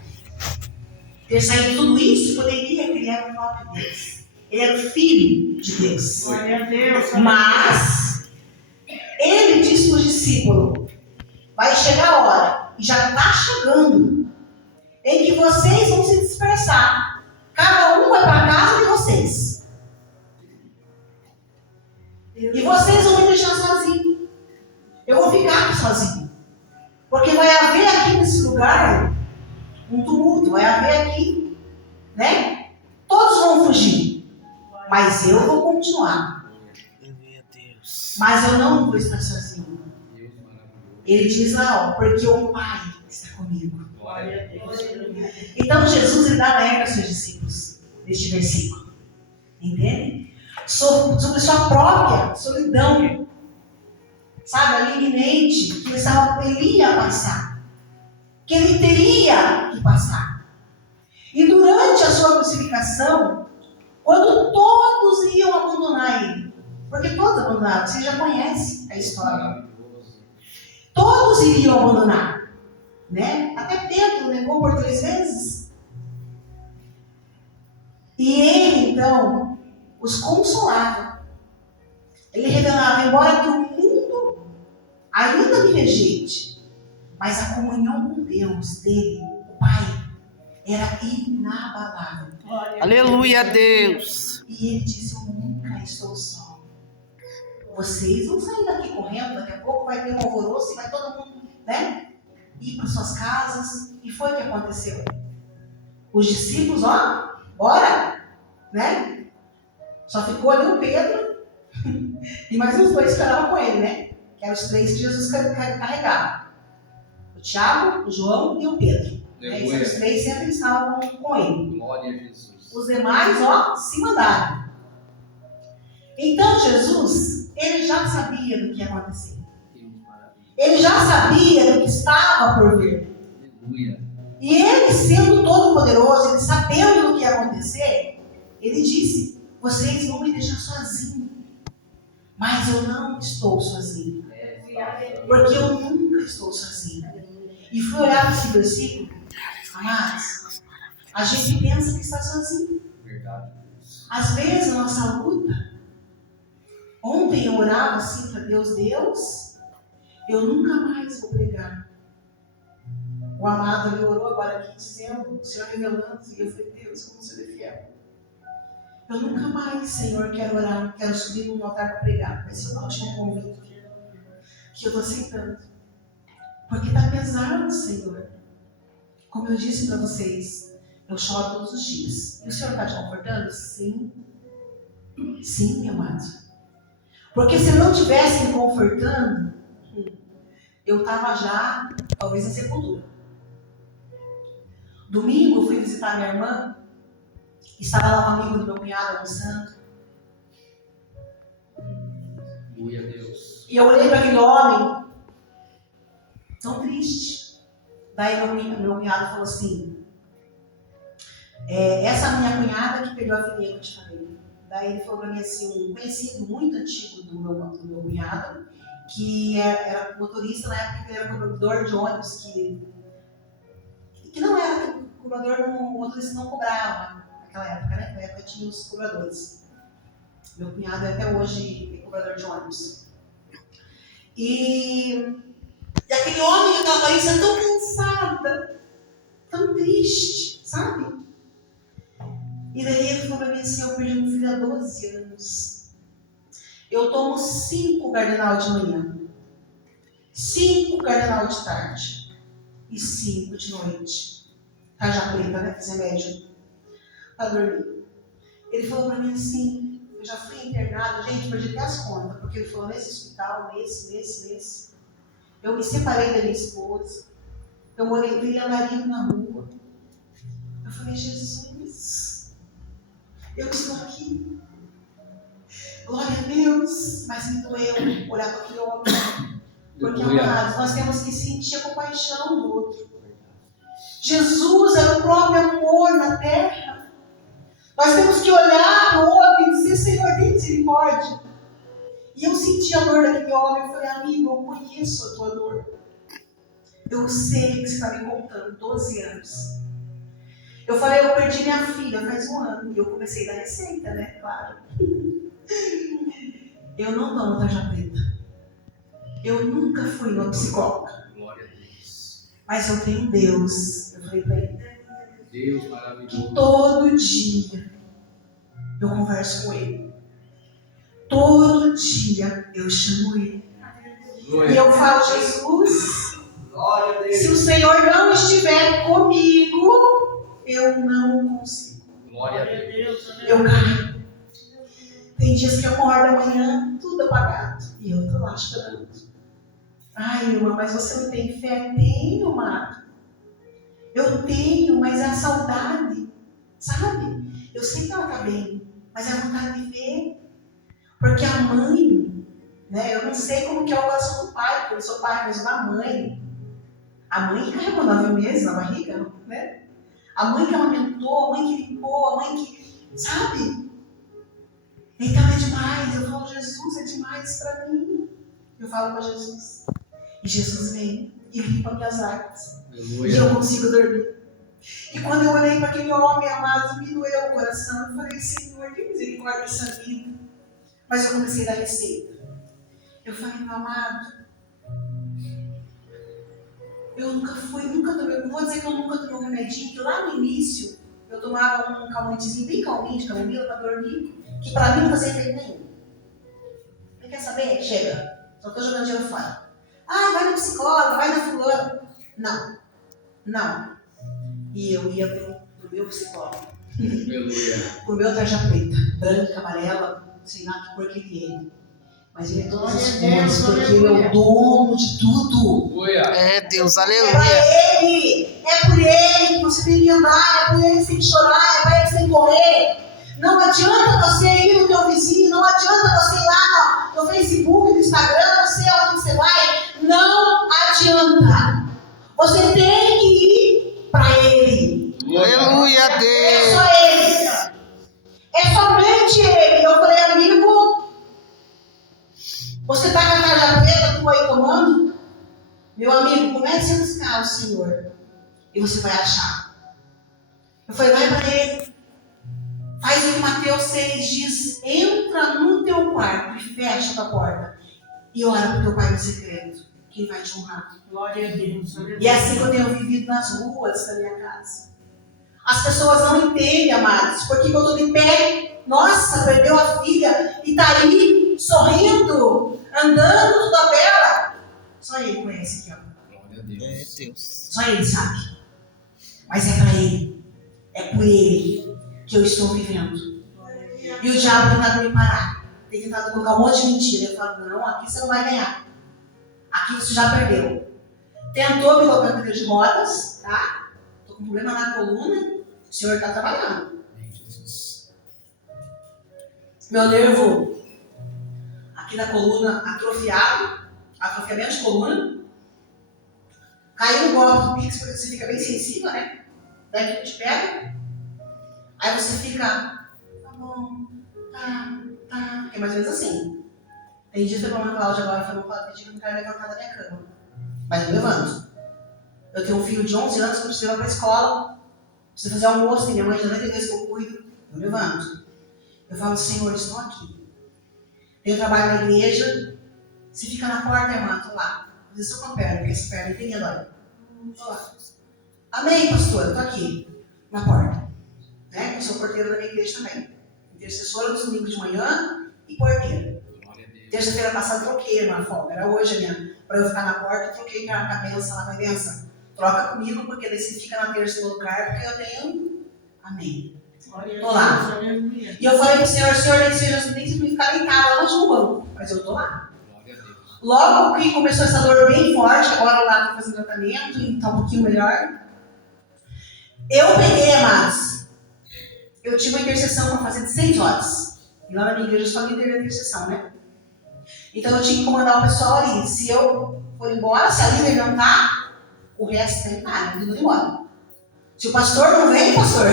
ter saído tudo isso, poderia criar o próprio Deus. Ele era o filho de Deus. Glória a Deus. Mas ele disse para os discípulos: vai chegar a hora, e já está chegando, em que vocês vão se dispersar. Cada um vai para a casa de vocês. E vocês vão me deixar sozinho. Eu vou ficar aqui sozinho. Porque vai haver aqui nesse lugar um tumulto. Vai haver aqui, né? Todos vão fugir. Mas eu vou continuar. Mas eu não vou estar sozinho. Ele diz lá, ó, porque o Pai está comigo. Então Jesus ele dá alerta aos seus discípulos neste versículo. Entende? Sobre sua própria solidão, sabe, ali iminente, que ele ia passar, que ele teria que passar. E durante a sua crucificação, quando todos iam abandonar ele, porque todos abandonaram, você já conhece a história, todos iriam abandonar, né? Até Pedro negou por 3 vezes. E ele então os consolava. Ele revelava: embora que o mundo ainda me rejeite, mas a comunhão com Deus, dele, o Pai, era inabalável. Aleluia a Deus. E ele disse: eu nunca estou só. Vocês vão sair daqui correndo, daqui a pouco vai ter um alvoroço e vai todo mundo, né, ir para suas casas. E foi o que aconteceu. Os discípulos, ó, bora, né? Só ficou ali o Pedro e mais uns 2 que estavam com ele, né? Que eram os 3 que Jesus carregava. O Tiago, o João e o Pedro. Esses 3 sempre estavam com ele. Glória a Jesus. Os demais, ó, se mandaram. Então Jesus, ele já sabia do que ia acontecer. Ele já sabia do que estava por vir. Aleluia. E ele, sendo todo poderoso, ele sabendo do que ia acontecer, ele disse: vocês vão me deixar sozinho, mas eu não estou sozinho, porque eu nunca estou sozinho. E fui olhar para esse versículo, amados, a gente pensa que está sozinho. Às vezes a nossa luta, ontem eu orava assim para Deus: Deus, eu nunca mais vou pregar. O amado me orou agora aqui dizendo, o Senhor revelando, e eu falei: Deus, como o Senhor é fiel. Eu nunca mais, Senhor, quero orar, quero subir no altar para pregar. Vai ser o último convite que eu estou aceitando. Porque está pesado, Senhor. Como eu disse para vocês, eu choro todos os dias. E o Senhor está te confortando? Sim. Sim, meu amado. Porque se não estivesse me confortando, eu estava já, talvez, em sepultura. Domingo eu fui visitar minha irmã. Estava lá um amigo do meu cunhado almoçando. Glória a Deus. E eu olhei para aquele homem, tão triste. Daí meu cunhado falou assim: essa minha cunhada que pegou a filhinha que eu te falei. Daí ele falou para mim assim, um conhecido muito antigo do meu cunhado, que era motorista na época, que ele era cobrador de ônibus, que não era cobrador, o motorista não cobrava. Naquela época, né? Na época tinha os cobradores. Meu cunhado até hoje é cobrador de ônibus. E aquele homem que estava ali, tão cansada, tão triste, sabe? E daí ele falou para mim assim: eu perdi um filho há 12 anos. Eu tomo 5 Gardenal de manhã, 5 Gardenal de tarde e 5 de noite. Tarja preta, né? Esse remédio para dormir. Ele falou para mim assim: eu já fui internado, gente, perdi até as contas, porque ele falou nesse hospital, nesse. Eu me separei da minha esposa. Eu morei andarilho na rua. Eu falei: Jesus, eu estou aqui. Glória a Deus. Mas me doeu olhar para aquele homem. Porque, amados, nós temos que sentir a compaixão do outro. Jesus era o próprio amor na terra. Nós temos que olhar para o outro e dizer: Senhor, tem misericórdia. E eu senti a dor daquele homem. Eu falei: amigo, eu conheço a tua dor. Eu sei que você está me contando 12 anos. Eu falei: eu perdi minha filha faz 1 ano. E eu comecei da receita, né? Claro. Eu não tomo tarja preta. Eu nunca fui uma psicóloga. Glória a Deus. Mas eu tenho Deus. Eu falei para ele: Deus maravilhoso. todo dia eu converso com ele. Todo dia eu chamo ele. Glória. E eu falo: Jesus, Glória a Deus. se o Senhor não estiver comigo, eu não consigo. Glória a Deus. Eu caio. Tem dias que eu acordo amanhã, tudo apagado. E eu tô lá chorando. Ai, irmã, mas você não tem fé? Tenho, amado. Eu tenho, mas é a saudade. Sabe? Eu sei que ela tá bem, mas é a vontade de ver. Porque a mãe, né? Eu não sei como que é o coração do pai, porque eu sou pai, mas da mãe. A mãe que carregou 9 meses na barriga, né? A mãe que amamentou, a mãe que limpou, a mãe que... Sabe? Então é demais. Eu falo: Jesus, é demais para mim. Eu falo para Jesus. E Jesus vem e limpa minhas lágrimas. Aleluia. E eu consigo dormir. E quando eu olhei para aquele homem, amado, me doeu o coração. Eu falei: Senhor, que misericórdia dessa vida. Mas eu comecei a dar receita. Eu falei: meu amado, eu nunca tomei, não vou dizer que eu nunca tomei um remedinho, que lá no início eu tomava um calmantezinho bem calminho de camomila para dormir, que para mim não fazia efeito nenhum. Você quer saber? Chega. Só estou jogando dinheiro fora. Ah, vai na psicóloga, vai na fulana. Não. E eu ia pro meu psicólogo. Aleluia. Pro meu tarja preta, branca, amarela, sei lá que cor que ele é. Mas ele é todas as cores, porque ele é o dono de tudo. Aleluia. É, Deus, É aleluia. para ele, é por ele que você tem que andar, é por ele que você tem que chorar, é para ele que você tem que correr. Não adianta você ir no teu vizinho, não adianta você ir lá no Facebook, no Instagram, não sei onde você vai. Não adianta. Você tem que ir para ele. Aleluia, É Deus. só ele. É somente ele. Eu falei: amigo, você está com a tarja preta tua aí tomando? Meu amigo, comece a buscar o Senhor e você vai achar. Eu falei: vai para ele. Faz o que Mateus 6 diz: entra no teu quarto e fecha a tua porta e ora para o teu pai no secreto, que ele vai te honrar. Glória a Deus. E é assim que eu tenho vivido nas ruas da minha casa. As pessoas não entendem, amados, porque eu estou de pé, nossa, perdeu a filha e está aí sorrindo, andando toda bela. Só ele conhece aqui, ó. Glória a É, Deus. Deus. Só ele sabe. Mas é para ele, é por ele que eu estou vivendo. E o diabo tem tentado me parar, tem tentado colocar um monte de mentira. Eu falo: não, aqui você não vai ganhar. Aqui você já perdeu. Tentou me colocar na cadeira de rodas, tá? Estou com problema na coluna. O Senhor está trabalhando. Amém, Jesus. Meu nervo aqui na coluna atrofiado, atrofiamento de coluna. Caiu no golpe do Pix, porque você fica bem sensível, né? Daí que te pega. Aí você fica: tá bom, tá. É mais ou menos assim. Tem dia que eu tô com a Cláudia agora, eu falo: tem dia que eu não quero levantar da minha cama. Mas eu levanto. Eu tenho um filho de 11 anos que eu preciso ir para a escola, preciso fazer almoço, tem minha mãe de 92 que eu cuido. Eu levanto. Eu falo: Senhor, estou aqui. Tenho trabalho na igreja, Você fica na porta, irmã, tô lá. Às vezes eu com a perna, porque essa perna tem agora. Tô lá. Amém, pastor, eu tô aqui, na porta. Né? Eu sou porteira da minha igreja também. Intercessora dos domingos de manhã e porteira. Terça-feira passada troquei na folga. Era hoje a minha. Para eu ficar na porta, eu troquei com a benção lá com a benção. Troca comigo, porque daí você fica na terça no lugar, porque eu tenho. Amém. Tô lá. E eu falei pro Senhor, nem que seja nem se me ficar deitada longe no banco. Mas eu tô lá. Logo que começou essa dor bem forte, agora lá tô fazendo tratamento, então um pouquinho melhor. Eu peguei, amados. Eu tive uma intercessão para fazer de 6 horas. E lá na minha igreja eu só líder da intercessão, né? Então eu tinha que comandar o pessoal ali. Se eu for embora, se a líder não tá, o resto tem que estar, eu vou embora. Se o pastor não vem, pastor.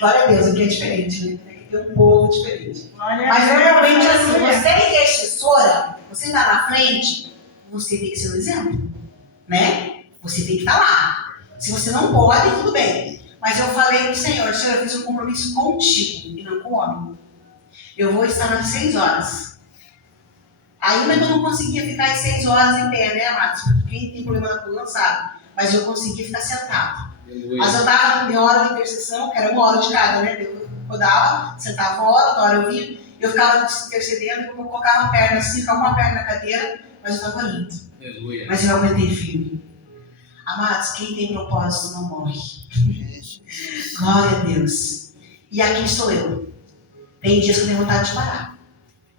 Glória a Deus, aqui é diferente, né? Aqui tem um povo diferente. Mas normalmente assim, você é intercessora, você está na frente, você tem que ser o exemplo. Né? Você tem que estar lá. Se você não pode, tudo bem. Mas eu falei pro Senhor, eu fiz um compromisso contigo e não com o homem. Eu vou estar às 6 horas. Ainda que eu não conseguia ficar às 6 horas em pé, né, amados? Quem tem problema na coluna sabe. Mas eu conseguia ficar sentado. Mas eu estava na minha hora de intercessão, que era 1 hora de cada, né? Eu rodava, sentava 1 hora, outra hora eu vinha. Eu ficava intercedendo, eu colocava a perna assim, ficava com a perna na cadeira, mas eu estava lindo. Mas eu aguentei firme. Amados, quem tem propósito não morre. Glória a Deus. E aqui estou eu. Tem dias que eu tenho vontade de parar.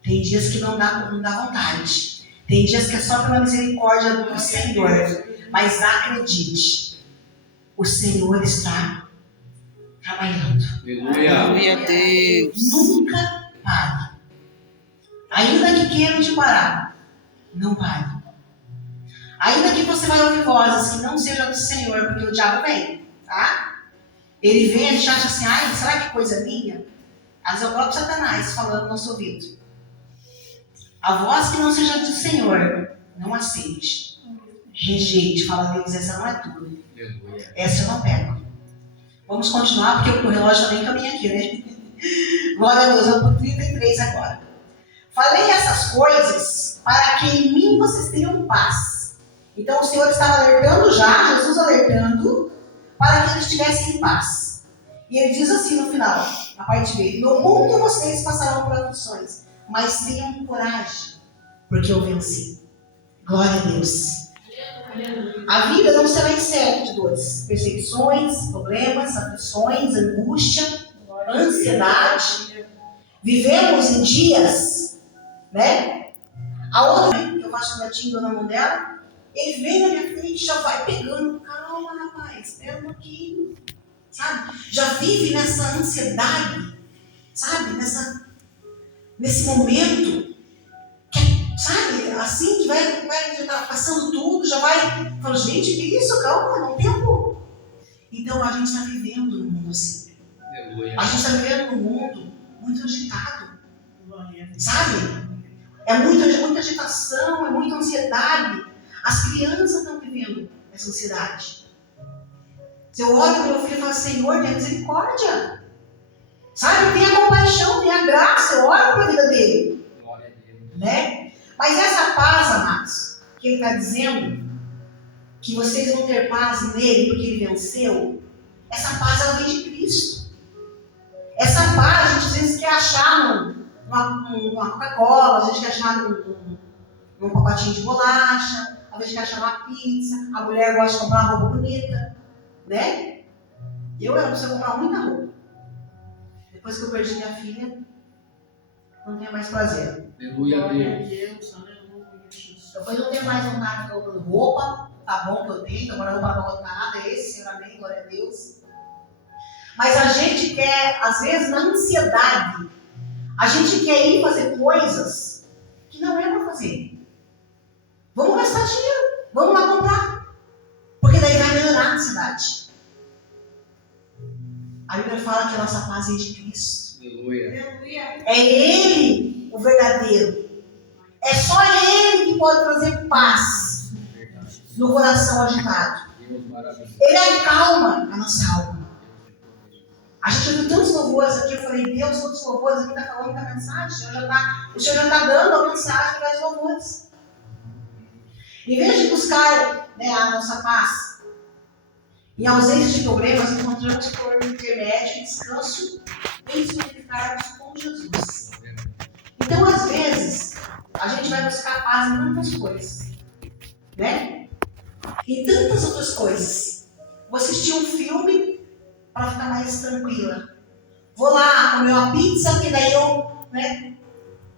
Tem dias que não dá vontade. Tem dias que é só pela misericórdia do Senhor. Mas acredite, o Senhor está trabalhando. Aleluia a Deus. Nunca pare. Ainda que queiram te parar, não pare. Ainda que você vai ouvir vozes que não sejam do Senhor, porque o diabo vem, tá? Ele vem, a gente acha assim, ai, será que coisa minha? Às vezes é o próprio Satanás falando no nosso ouvido. A voz que não seja do Senhor, não aceite. Rejeite, fala Deus, essa não é tua. Essa eu não pego. Vamos continuar, porque o relógio também caminha aqui, né? Glória a Deus, eu vou 33 agora. Falei essas coisas para que em mim vocês tenham paz. Então o Senhor estava alertando já, Jesus alertando, para que eles tivessem paz. E ele diz assim no final, na parte B: no mundo vocês passarão por aflições, mas tenham coragem, porque eu venci. Glória a Deus. A vida não será incerta de dores, perseguições, problemas, aflições, angústia, ansiedade. Vivemos em dias, né? A outra que eu faço um gatinho na mão dela, ele vem na minha frente e já vai pegando. Calma, rapaz, espera um pouquinho. Sabe? Já vive nessa ansiedade, sabe? Nesse momento, que, sabe? Assim que vai já tá passando tudo, já vai. Fala, gente, que isso? Calma, não tem tempo. Então a gente está vivendo num mundo assim. A gente está vivendo num mundo muito agitado. Sabe? É muita agitação, é muita ansiedade. As crianças estão vivendo essa ansiedade. Se eu olho para o meu filho e falo, Senhor, tenha misericórdia. Sabe? Tenha compaixão, tenha graça. Eu olho para a vida dele. Né? Mas essa paz, amados, que ele está dizendo, que vocês vão ter paz nele porque ele venceu, essa paz ela vem de Cristo. Essa paz a gente às vezes quer achar numa Coca-Cola, a gente quer achar num pacotinho de bolacha, a gente quer achar uma pizza, a mulher gosta de comprar uma roupa bonita, né? Eu era para comprar muita roupa. Depois que eu perdi minha filha, não tenho mais prazer. Aleluia a Deus. Depois eu não tenho mais vontade de comprando roupa, tá bom que eu tenho, agora a roupa não botar nada, esse, Senhor, amém, glória a Deus. Mas a gente quer, às vezes, na ansiedade, a gente quer ir fazer coisas que não é para fazer. Vamos gastar dinheiro, vamos lá comprar. Porque daí vai melhorar a ansiedade. A Bíblia fala que a nossa paz é de Cristo. Aleluia. É Ele o verdadeiro. É só Ele que pode trazer paz no coração agitado. Ele acalma a nossa alma. A gente ouviu tantos louvores louvores aqui, eu falei, Deus, todos os louvores aqui está falando da mensagem, o Senhor já está dando a mensagem através dos louvores. Em vez de buscar, né, a nossa paz, em ausência de problemas, encontramos por intermédio e descanso em nos unificarmos com Jesus. Então, às vezes, a gente vai buscar paz em tantas coisas, né? Em tantas outras coisas. Vou assistir um filme para ficar mais tranquila. Vou lá comer uma pizza, porque daí eu, né?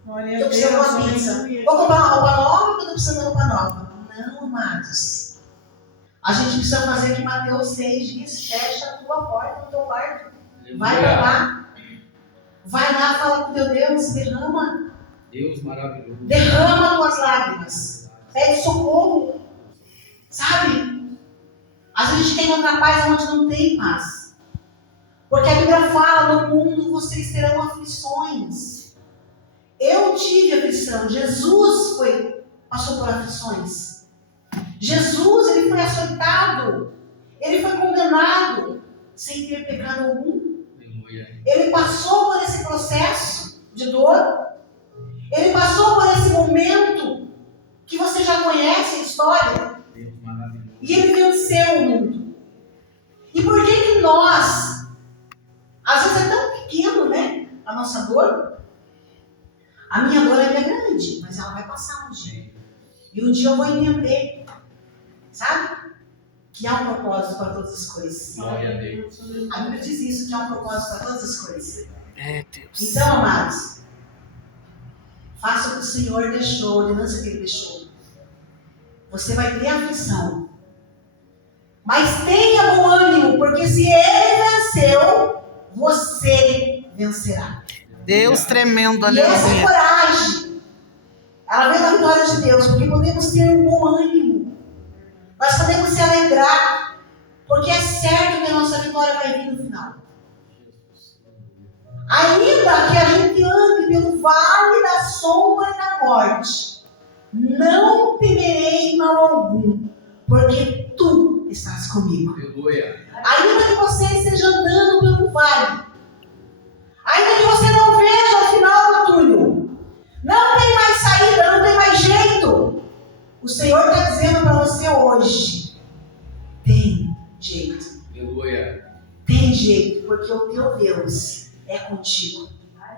Estou precisando de uma pizza. Vou comprar uma roupa nova, porque eu estou precisando de uma roupa nova. Não, amados. A gente precisa fazer o que Mateus 6 diz: fecha a tua porta no teu quarto. Vai para lá. Vai lá, fala com teu Deus, derrama. Deus maravilhoso. Derrama tuas lágrimas. Pede socorro. Sabe? Às vezes a gente tem outra paz onde não tem paz. Porque a Bíblia fala: no mundo vocês terão aflições. Eu tive aflição. Jesus passou por aflições. Jesus, ele foi açoitado. Ele foi condenado sem ter pecado algum. Ele passou por esse processo de dor. Ele passou por esse momento que você já conhece a história. E ele venceu o mundo. E por que nós, às vezes é tão pequeno, né? A nossa dor. A minha dor é grande, mas ela vai passar um dia. E um dia eu vou entender, sabe? Que há um propósito para todas as coisas. Glória a Deus. A Bíblia diz isso, que há um propósito para todas as coisas. É, Deus. Então, amados, faça o que o Senhor deixou, a ordenança que Ele deixou. Você vai ter aflição. Mas tenha bom ânimo, porque se Ele venceu, você vencerá. Deus tremendo, E essa aleluia. coragem, ela vem da vitória de Deus, porque podemos ter um bom ânimo. Nós podemos se alegrar, porque é certo que a nossa vitória vai vir no final. Ainda que a gente ande pelo vale da sombra da morte, não temerei mal algum, porque tu estás comigo. Aleluia. Ainda que você esteja andando pelo vale, ainda que você não veja o final do túnel, não tem mais saída, não tem mais jeito, o Senhor está dizendo para você hoje: tem jeito. Aleluia. Tem jeito, porque o teu Deus é contigo.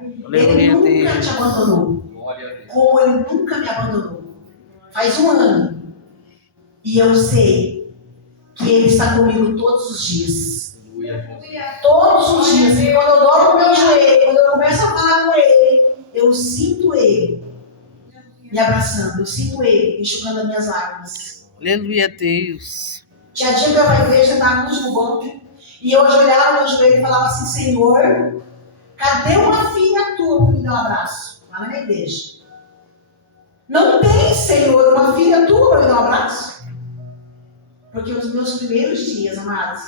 Ele Aleluia, nunca Deus. te abandonou, Glória a Deus. como Ele nunca me abandonou. Faz um ano, e eu sei que Ele está comigo todos os dias. Aleluia. Todos os dias. E quando eu dobro o meu joelho, quando eu começo a falar com Ele, eu sinto Ele me abraçando. Eu sinto Ele enxugando as minhas lágrimas. Aleluia, Deus. Tinha dia que eu ia para a igreja, estava no último banco, e eu ajoelhava no meu joelho e falava assim: Senhor, cadê uma filha tua para me dar um abraço? Lá na minha igreja. Não tem, Senhor, uma filha tua para me dar um abraço? Porque os meus primeiros dias, amados,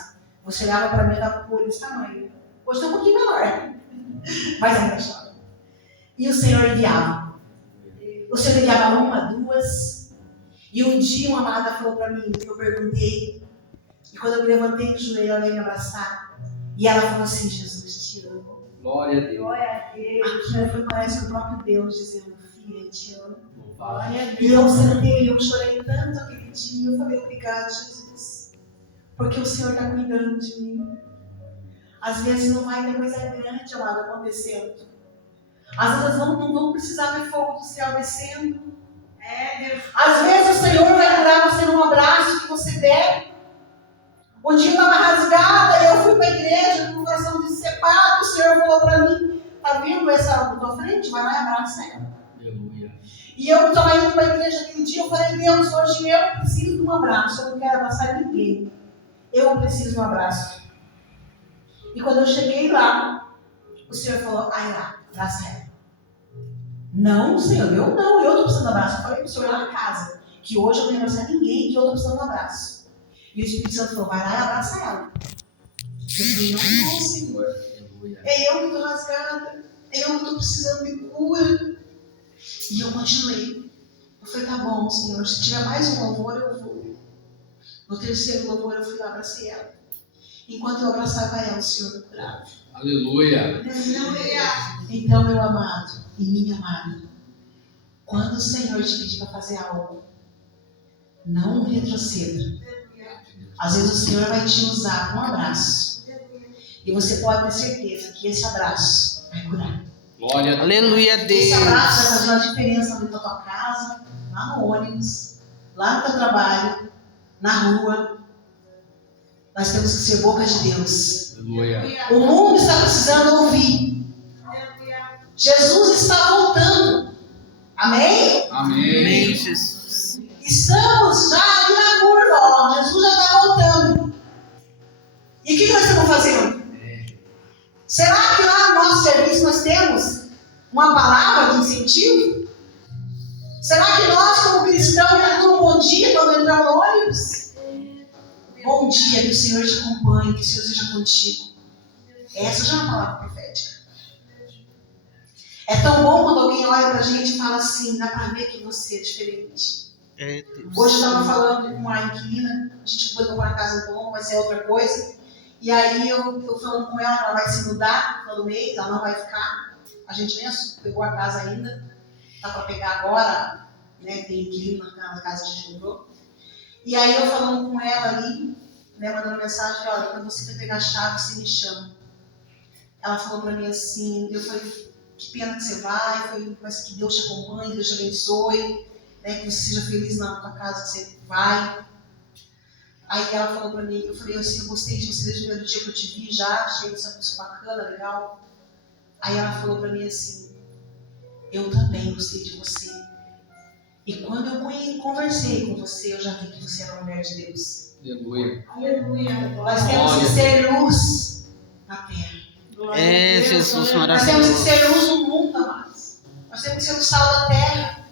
você olhava para mim e dava um olho desse tamanho. Hoje está um pouquinho menor, mas ainda chora. E o Senhor enviava. O Senhor enviava uma, duas. E um dia uma amada falou para mim, eu perguntei. E quando eu me levantei do joelho, ela veio me abraçar. E ela falou assim: Jesus, te amo. Glória a Deus. Aquilo foi, parece que o próprio Deus dizendo: filha, te amo. Louvado. E eu sentei, eu chorei tanto aquele dia. Eu falei: obrigada, Jesus. Porque o Senhor está cuidando de mim. Às vezes não vai ter coisa grande, amado, acontecendo. Às vezes não vão precisar ver fogo do céu descendo. Às vezes o Senhor vai curar você num abraço que você der. Um dia eu estava rasgada e eu fui para a igreja com o coração decepado. O Senhor falou para mim: tá vendo essa na tua frente? Vai lá e abraça ela. Aleluia. E eu estava indo para a igreja aquele dia. Eu falei: Deus, hoje eu preciso de um abraço. Eu não quero abraçar ninguém. Eu preciso de um abraço. E quando eu cheguei lá, o Senhor falou: ai lá, abraça ela. Não, Senhor, eu não, eu estou precisando de um abraço. Eu falei para o Senhor lá na casa que hoje eu não quero abraçar ninguém, que eu estou precisando de um abraço. E o Espírito Santo falou: vai lá e abraça ela. Eu falei: não, Senhor. Aleluia. É eu que estou rasgada. É eu que estou precisando de cura. E eu continuei. Eu falei: tá bom, Senhor. Se tiver mais um louvor, eu vou. No terceiro louvor, eu fui lá e abracei ela. Enquanto eu abraçava ela, o Senhor me curava. Aleluia. Aleluia. Então, meu amado e minha amada, quando o Senhor te pedir para fazer algo, não retroceda. Às vezes o Senhor vai te usar com um abraço. E você pode ter certeza que esse abraço vai curar. Glória a Deus. Aleluia, Esse abraço vai Deus. fazer uma diferença dentro da tua casa, lá no ônibus, lá no teu trabalho, na rua. Nós temos que ser boca de Deus. Aleluia. O mundo está precisando ouvir. Aleluia. Jesus está voltando. Amém? Amém. Amém, Jesus. Estamos já ali na curva, ó. Jesus já está voltando. E o que nós estamos fazendo? Será que lá no nosso serviço nós temos uma palavra de incentivo? Será que nós, como cristãos, já damos um bom dia quando entramos no ônibus? Bom dia, que o Senhor te acompanhe, que o Senhor seja contigo. Essa já é uma palavra profética. É tão bom quando alguém olha pra gente e fala assim, dá pra ver que você é diferente. É, Deus. Hoje eu estava falando com uma inquilina, a gente foi comprar casa no Colombo, vai ser outra coisa. E aí eu falando com ela vai se mudar no mês, ela não vai ficar. A gente nem pegou a casa ainda, tá para pegar agora, né? Tem inquilino na casa que a gente comprou. E aí eu falando com ela ali, né, mandando mensagem, olha, quando você for pegar a chave, você me chama. Ela falou para mim assim, eu falei, que pena que você vai, mas que Deus te acompanhe, Deus te abençoe, né, que você seja feliz na tua casa que você vai. Aí ela falou pra mim, eu falei assim, eu gostei de você desde o primeiro dia que eu te vi já, achei você uma pessoa bacana, legal. Aí ela falou pra mim assim, eu também gostei de você. E quando eu conversei com você, eu já vi que você era uma mulher de Deus. Aleluia. Aleluia. Nós temos que ser luz na terra. É, Jesus Nós temos que maravilhoso. ser luz no mundo, amados. Nós temos que ser o sal da terra.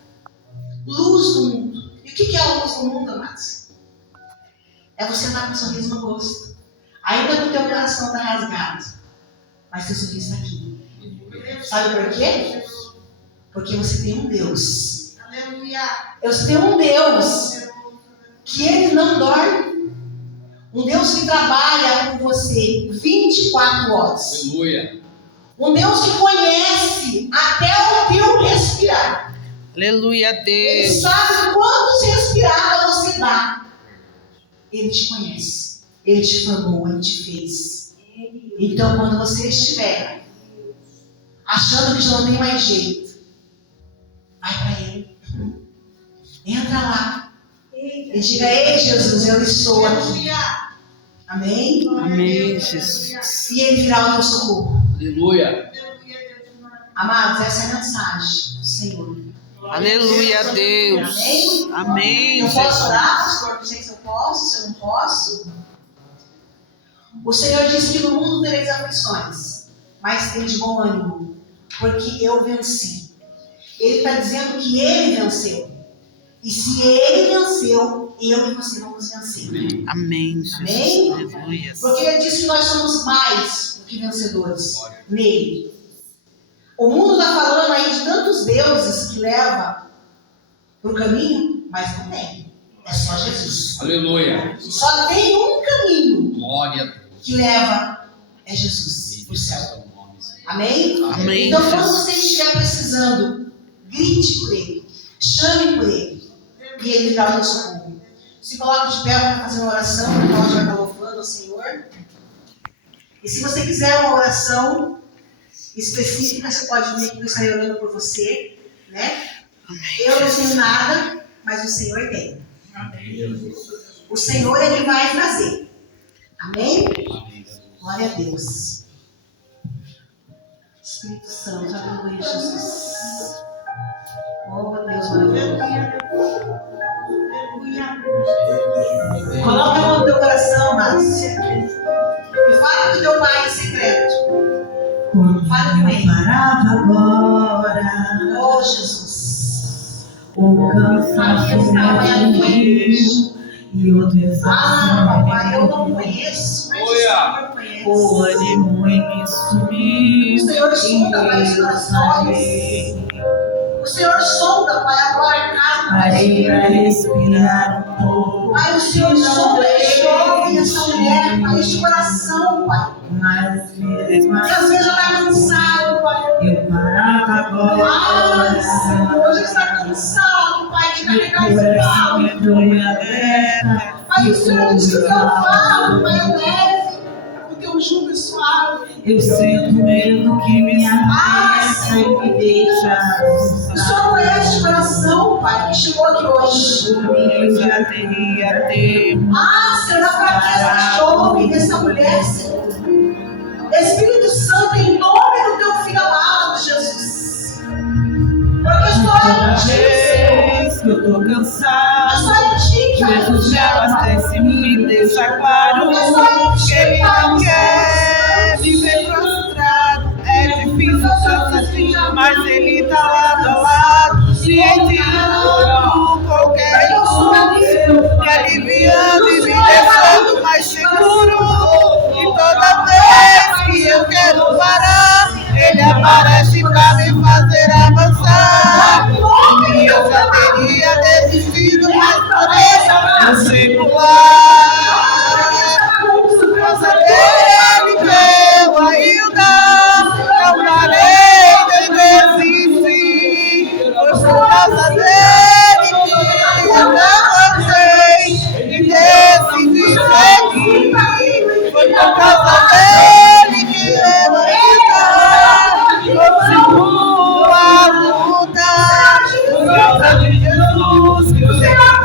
Luz no mundo. E o que é a luz no mundo, amados? É você estar com um sorriso no rosto. Ainda que o teu coração está rasgado. Mas seu sorriso está aqui. Sabe por quê? Porque você tem um Deus. Aleluia. Você tem um Deus que Ele não dorme. Um Deus que trabalha com você 24 horas. Aleluia. Um Deus que conhece até o teu respirar. Aleluia, Ele Deus. sabe quantos respiradas você dá. Ele te conhece. Ele te formou, Ele te fez. Então, quando você estiver achando que já não tem mais jeito, vai para Ele. Entra lá. E diga, ei Jesus, eu estou aqui. Amém? Amém, Jesus. E Ele virá ao teu socorro. Aleluia. Amados, essa é a mensagem do Senhor. Aleluia, Deus. Amém, Eu posso Jesus. orar, pastor? Não sei se eu posso, se eu não posso. O Senhor disse que no mundo tereis aflições, mas tem de bom ânimo, porque eu venci. Ele está dizendo que Ele venceu. E se Ele venceu, eu e você vamos vencer. Amém, Jesus. Amém? Aleluia. Porque Ele disse que nós somos mais do que vencedores nele. O mundo está falando aí de tantos deuses que levam para o caminho, mas não tem. É só Jesus. Aleluia. Só tem um caminho Glória a Deus. que leva, é Jesus, para o céu. Amém? Amém, Então, quando Jesus. você estiver precisando, grite por Ele, chame por Ele, e Ele virá o teu socorro. Se coloque de pé para fazer uma oração, para nós já louvando ao Senhor. E se você quiser uma oração específica, você pode vir aqui que eu estarei orando por você, né? Eu não tenho nada, mas o Senhor tem. O Senhor é que vai fazer. Amém? Glória a Deus. Espírito Santo, aleluia, Jesus. Oh, Deus, maravilhoso. Coloca a mão no teu coração, Márcia. E fala com teu pai em secreto. Fala com ele. Parava agora, Oh, Jesus. o cansaço me atingiu e o Ah, desânimo papai, eu não conheço, mas o Senhor conhece. o ânimo em mim sumiu. O Senhor sonda, Pai, os E eu corações. saí. O Senhor sonda, Pai, agora em casa. Parei pra respirar um pouco. Pai, o Senhor sonda este homem e essa mulher, Pai, este coração, Pai. Que às vezes já está cansado, Pai. Ah, Senhor, já está cansado, Pai, de carregar esse fardo. Pai, o Senhor diz que o teu fardo, Pai, é leve, o teu jugo é suave. Eu sinto medo que me ameaça e me deixa. O Senhor conhece o coração, Pai, que chegou aqui hoje. Eu já teria tempo. Ah, Senhor, na fraqueza deste homem, dessa mulher, Senhor. Espírito Santo, em nome do teu filho amado, Jesus. Porque eu estou em ti, Senhor. Que eu tô cansado. É só em ti, Pai. Jesus me abastece, me deixa claro. É só em ti, Que ele Pai. não quer me ver prostrado. É difícil, cansativo, mas ele tá lado a lado. Se entendo qualquer coisa, me aliviando e me deixando mais seguro. E toda vez que eu quero parar, ele aparece pra me fazer avançar. E eu já teria desistido, mas por isso eu sigo lá. Por causa dele que eu ainda não parei de desistir. Foi por causa dele que eu não cansei e decidi seguir. Foi por causa dele que eu ainda continuo a lutar. Por causa de Jesus que eu sempre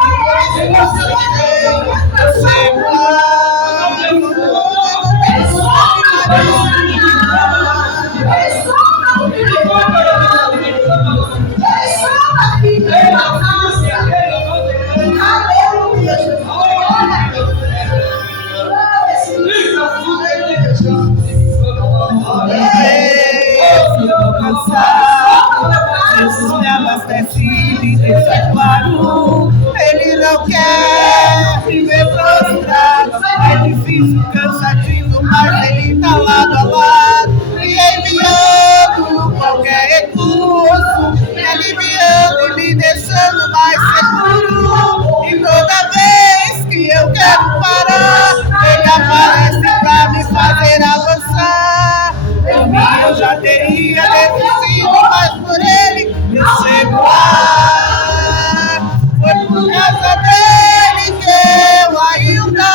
Jesus me abastece e me deixa claro. Ele não quer me ver prostrado. É difícil, cansativo, mas ele tá lado a lado. Me enviando qualquer recurso, me aliviando e me deixando mais seguro. E toda vez que eu quero parar, ele aparece pra me fazer avançar. Por mim eu já teria desistido, mas por ele eu chego lá. Foi por causa dele que eu ainda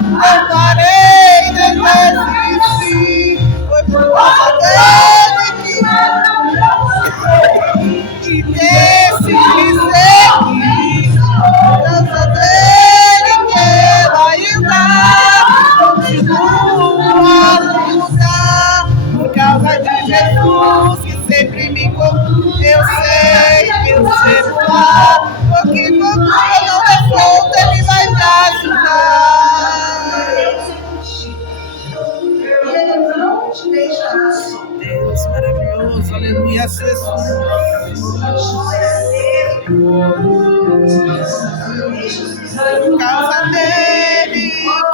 não parei de desistir. Foi por causa dele que decidi seguir. Por causa dele que eu ainda continuo a lutar. Por causa de Jesus que sempre me conduz, eu sei que eu chego lá. Porque quando eu não der conta, ele vai me ajudar. Ele não te deixará só. Deus maravilhoso, aleluia, Jesus. Por causa dele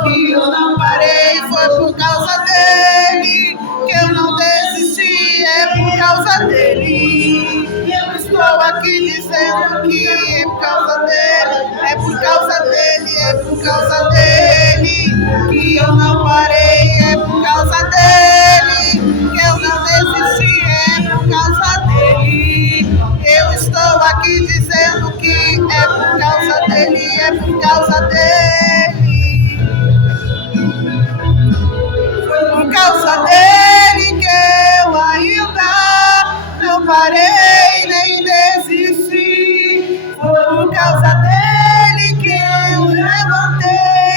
que eu não parei, foi por causa dele que eu não desisti, é por causa dele. Eu estou aqui dizendo que é por causa dele, é por causa dele, é por causa dele que eu não parei, é por causa dele que eu não desisti, é por causa dele. Eu estou aqui dizendo que é por causa dele, é por causa dele. Foi por causa dele que eu ainda não parei nem desisti. Foi por causa dele que eu levantei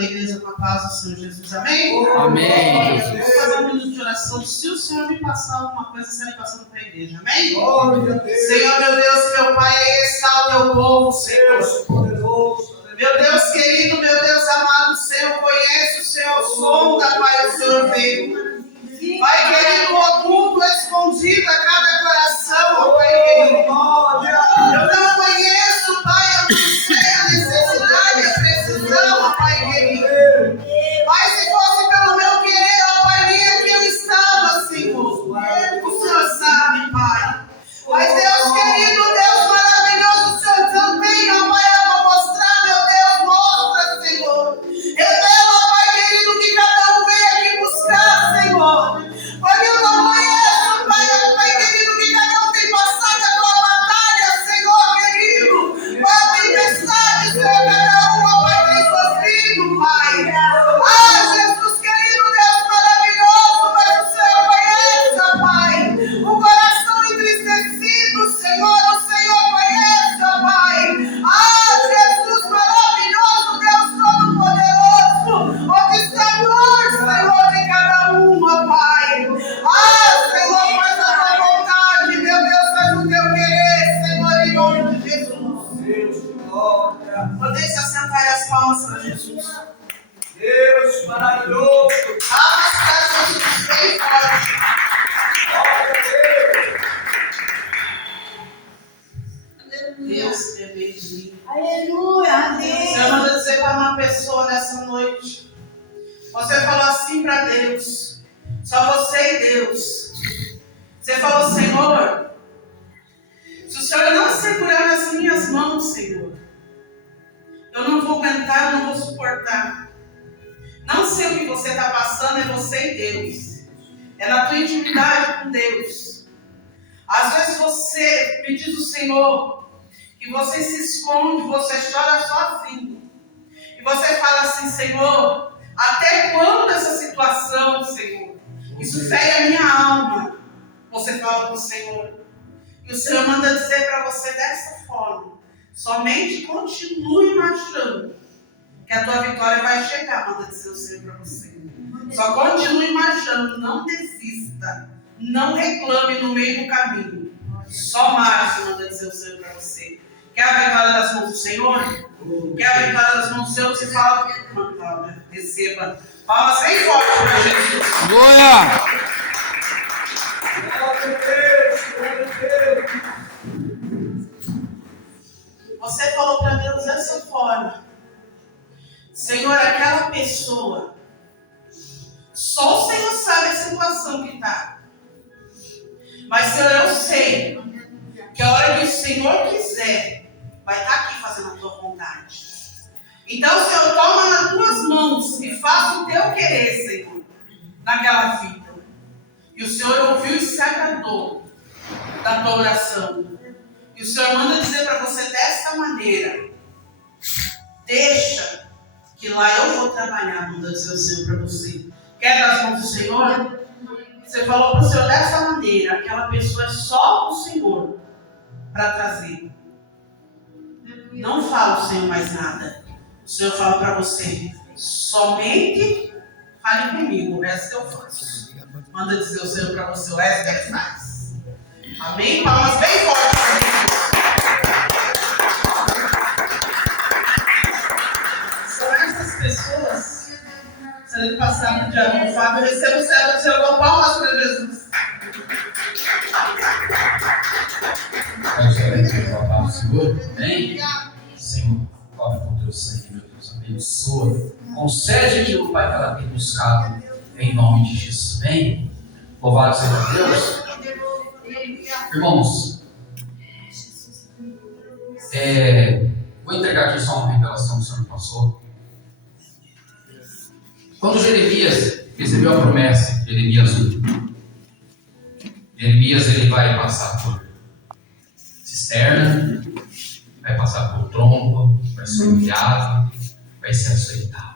da igreja com a paz do Senhor Jesus. Amém? Amém, Eu vou fazer um minuto de oração. Se o Senhor me passar alguma coisa, você me passando para a igreja. Amém? Senhor, meu Deus, meu Pai, aí está o teu povo, Senhor. Meu Deus querido, meu Deus amado, o Senhor conhece, o Senhor sonda, Pai, o Senhor veio. Pai querido, oculto, escondido a cada coração, ó Pai querido. Eu não conheço, Pai, eu não sei a necessidade, a precisão, ó Pai querido. Pai, se fosse pelo meu querer, ó Pai, nem aqui eu estava, Senhor. O Senhor sabe, Pai. Mas Deus querido, Deus maravilhoso, o Senhor não tem, ó Pai, para mostrar, meu Deus, mostra, Senhor. Eu quero, ó Pai querido, que cada um venha aqui buscar, Senhor. Porque eu não conheço, Pai querido, que cada um tem passado a tua batalha, Senhor querido. Pai, tempestade, Senhor, cada um, ó Pai, tem sofrido, Pai. Ah, Jesus querido, Deus maravilhoso, mas o Senhor conhece, ó Pai. O coração entristecido, Senhor, o Senhor conhece, ó Pai. Ah, Jesus maravilhoso, Deus todo-poderoso, onde está a dor, Senhor, de cada um, ó Pai. Ah, Senhor, faz a tua vontade, meu Deus, faz o teu querer, Senhor, em nome de Jesus. Podem se assentar as palmas para Jesus. Deus maravilhoso. Palmas para Jesus bem forte. Deus te bendiga. Aleluia, O Senhor manda dizer para uma pessoa nessa noite. Você falou assim para Deus. Só você e Deus. Você falou, Senhor, se o Senhor não segurar nas minhas mãos, Senhor, eu não vou aguentar, eu não vou suportar. Não sei o que você está passando, é você e Deus. É na tua intimidade com Deus. Às vezes você, me diz o Senhor, que você se esconde, você chora sozinho. E você fala assim, Senhor, até quando essa situação, Senhor? Isso fere a minha alma. Você fala para o Senhor. E o Senhor manda dizer para você dessa forma. Somente continue marchando, que a tua vitória vai chegar, manda dizer o Senhor para você. Só continue marchando, não desista. Não reclame no meio do caminho. Só marche, manda dizer o Senhor para você. Quer a vitória das mãos do Senhor? Quer a vitória das mãos do Senhor? Você fala, receba. Palmas bem forte para Jesus. Glória! Você falou para Deus dessa forma. Senhor, aquela pessoa, só o Senhor sabe a situação que está. Mas, Senhor, eu sei que a hora que o Senhor quiser, vai estar aqui fazendo a tua vontade. Então, Senhor, toma nas tuas mãos e faça o teu querer, Senhor, naquela vida. E o Senhor ouviu e se agradou da tua oração. E o Senhor manda dizer para você dessa maneira: deixa que lá eu vou trabalhar, manda dizer o Senhor para você. Quer das mãos do Senhor? Você falou para o Senhor dessa maneira: aquela pessoa é só o Senhor para trazer. Não fala o Senhor mais nada. O Senhor fala para você: somente fale comigo, o resto eu faço. Manda dizer o Senhor para você: o resto ele faz. Amém? Palmas bem fortes para Jesus. São essas pessoas. Se ele passar no diabo do Fábio, receba o céu do Senhor com palmas para Jesus. Vamos orar para a palavra do Senhor. Amém? Senhor, cobre com teu sangue, meu Deus, abençoa. Concede aquilo, Pai, que ela tem buscado, em nome de Jesus. Amém? Louvado seja Deus. Irmãos, vou entregar aqui só uma revelação que o Senhor me passou. Quando Jeremias recebeu a promessa, Jeremias ele vai passar por cisterna, vai passar por tronco, vai ser humilhado, vai ser açoitado.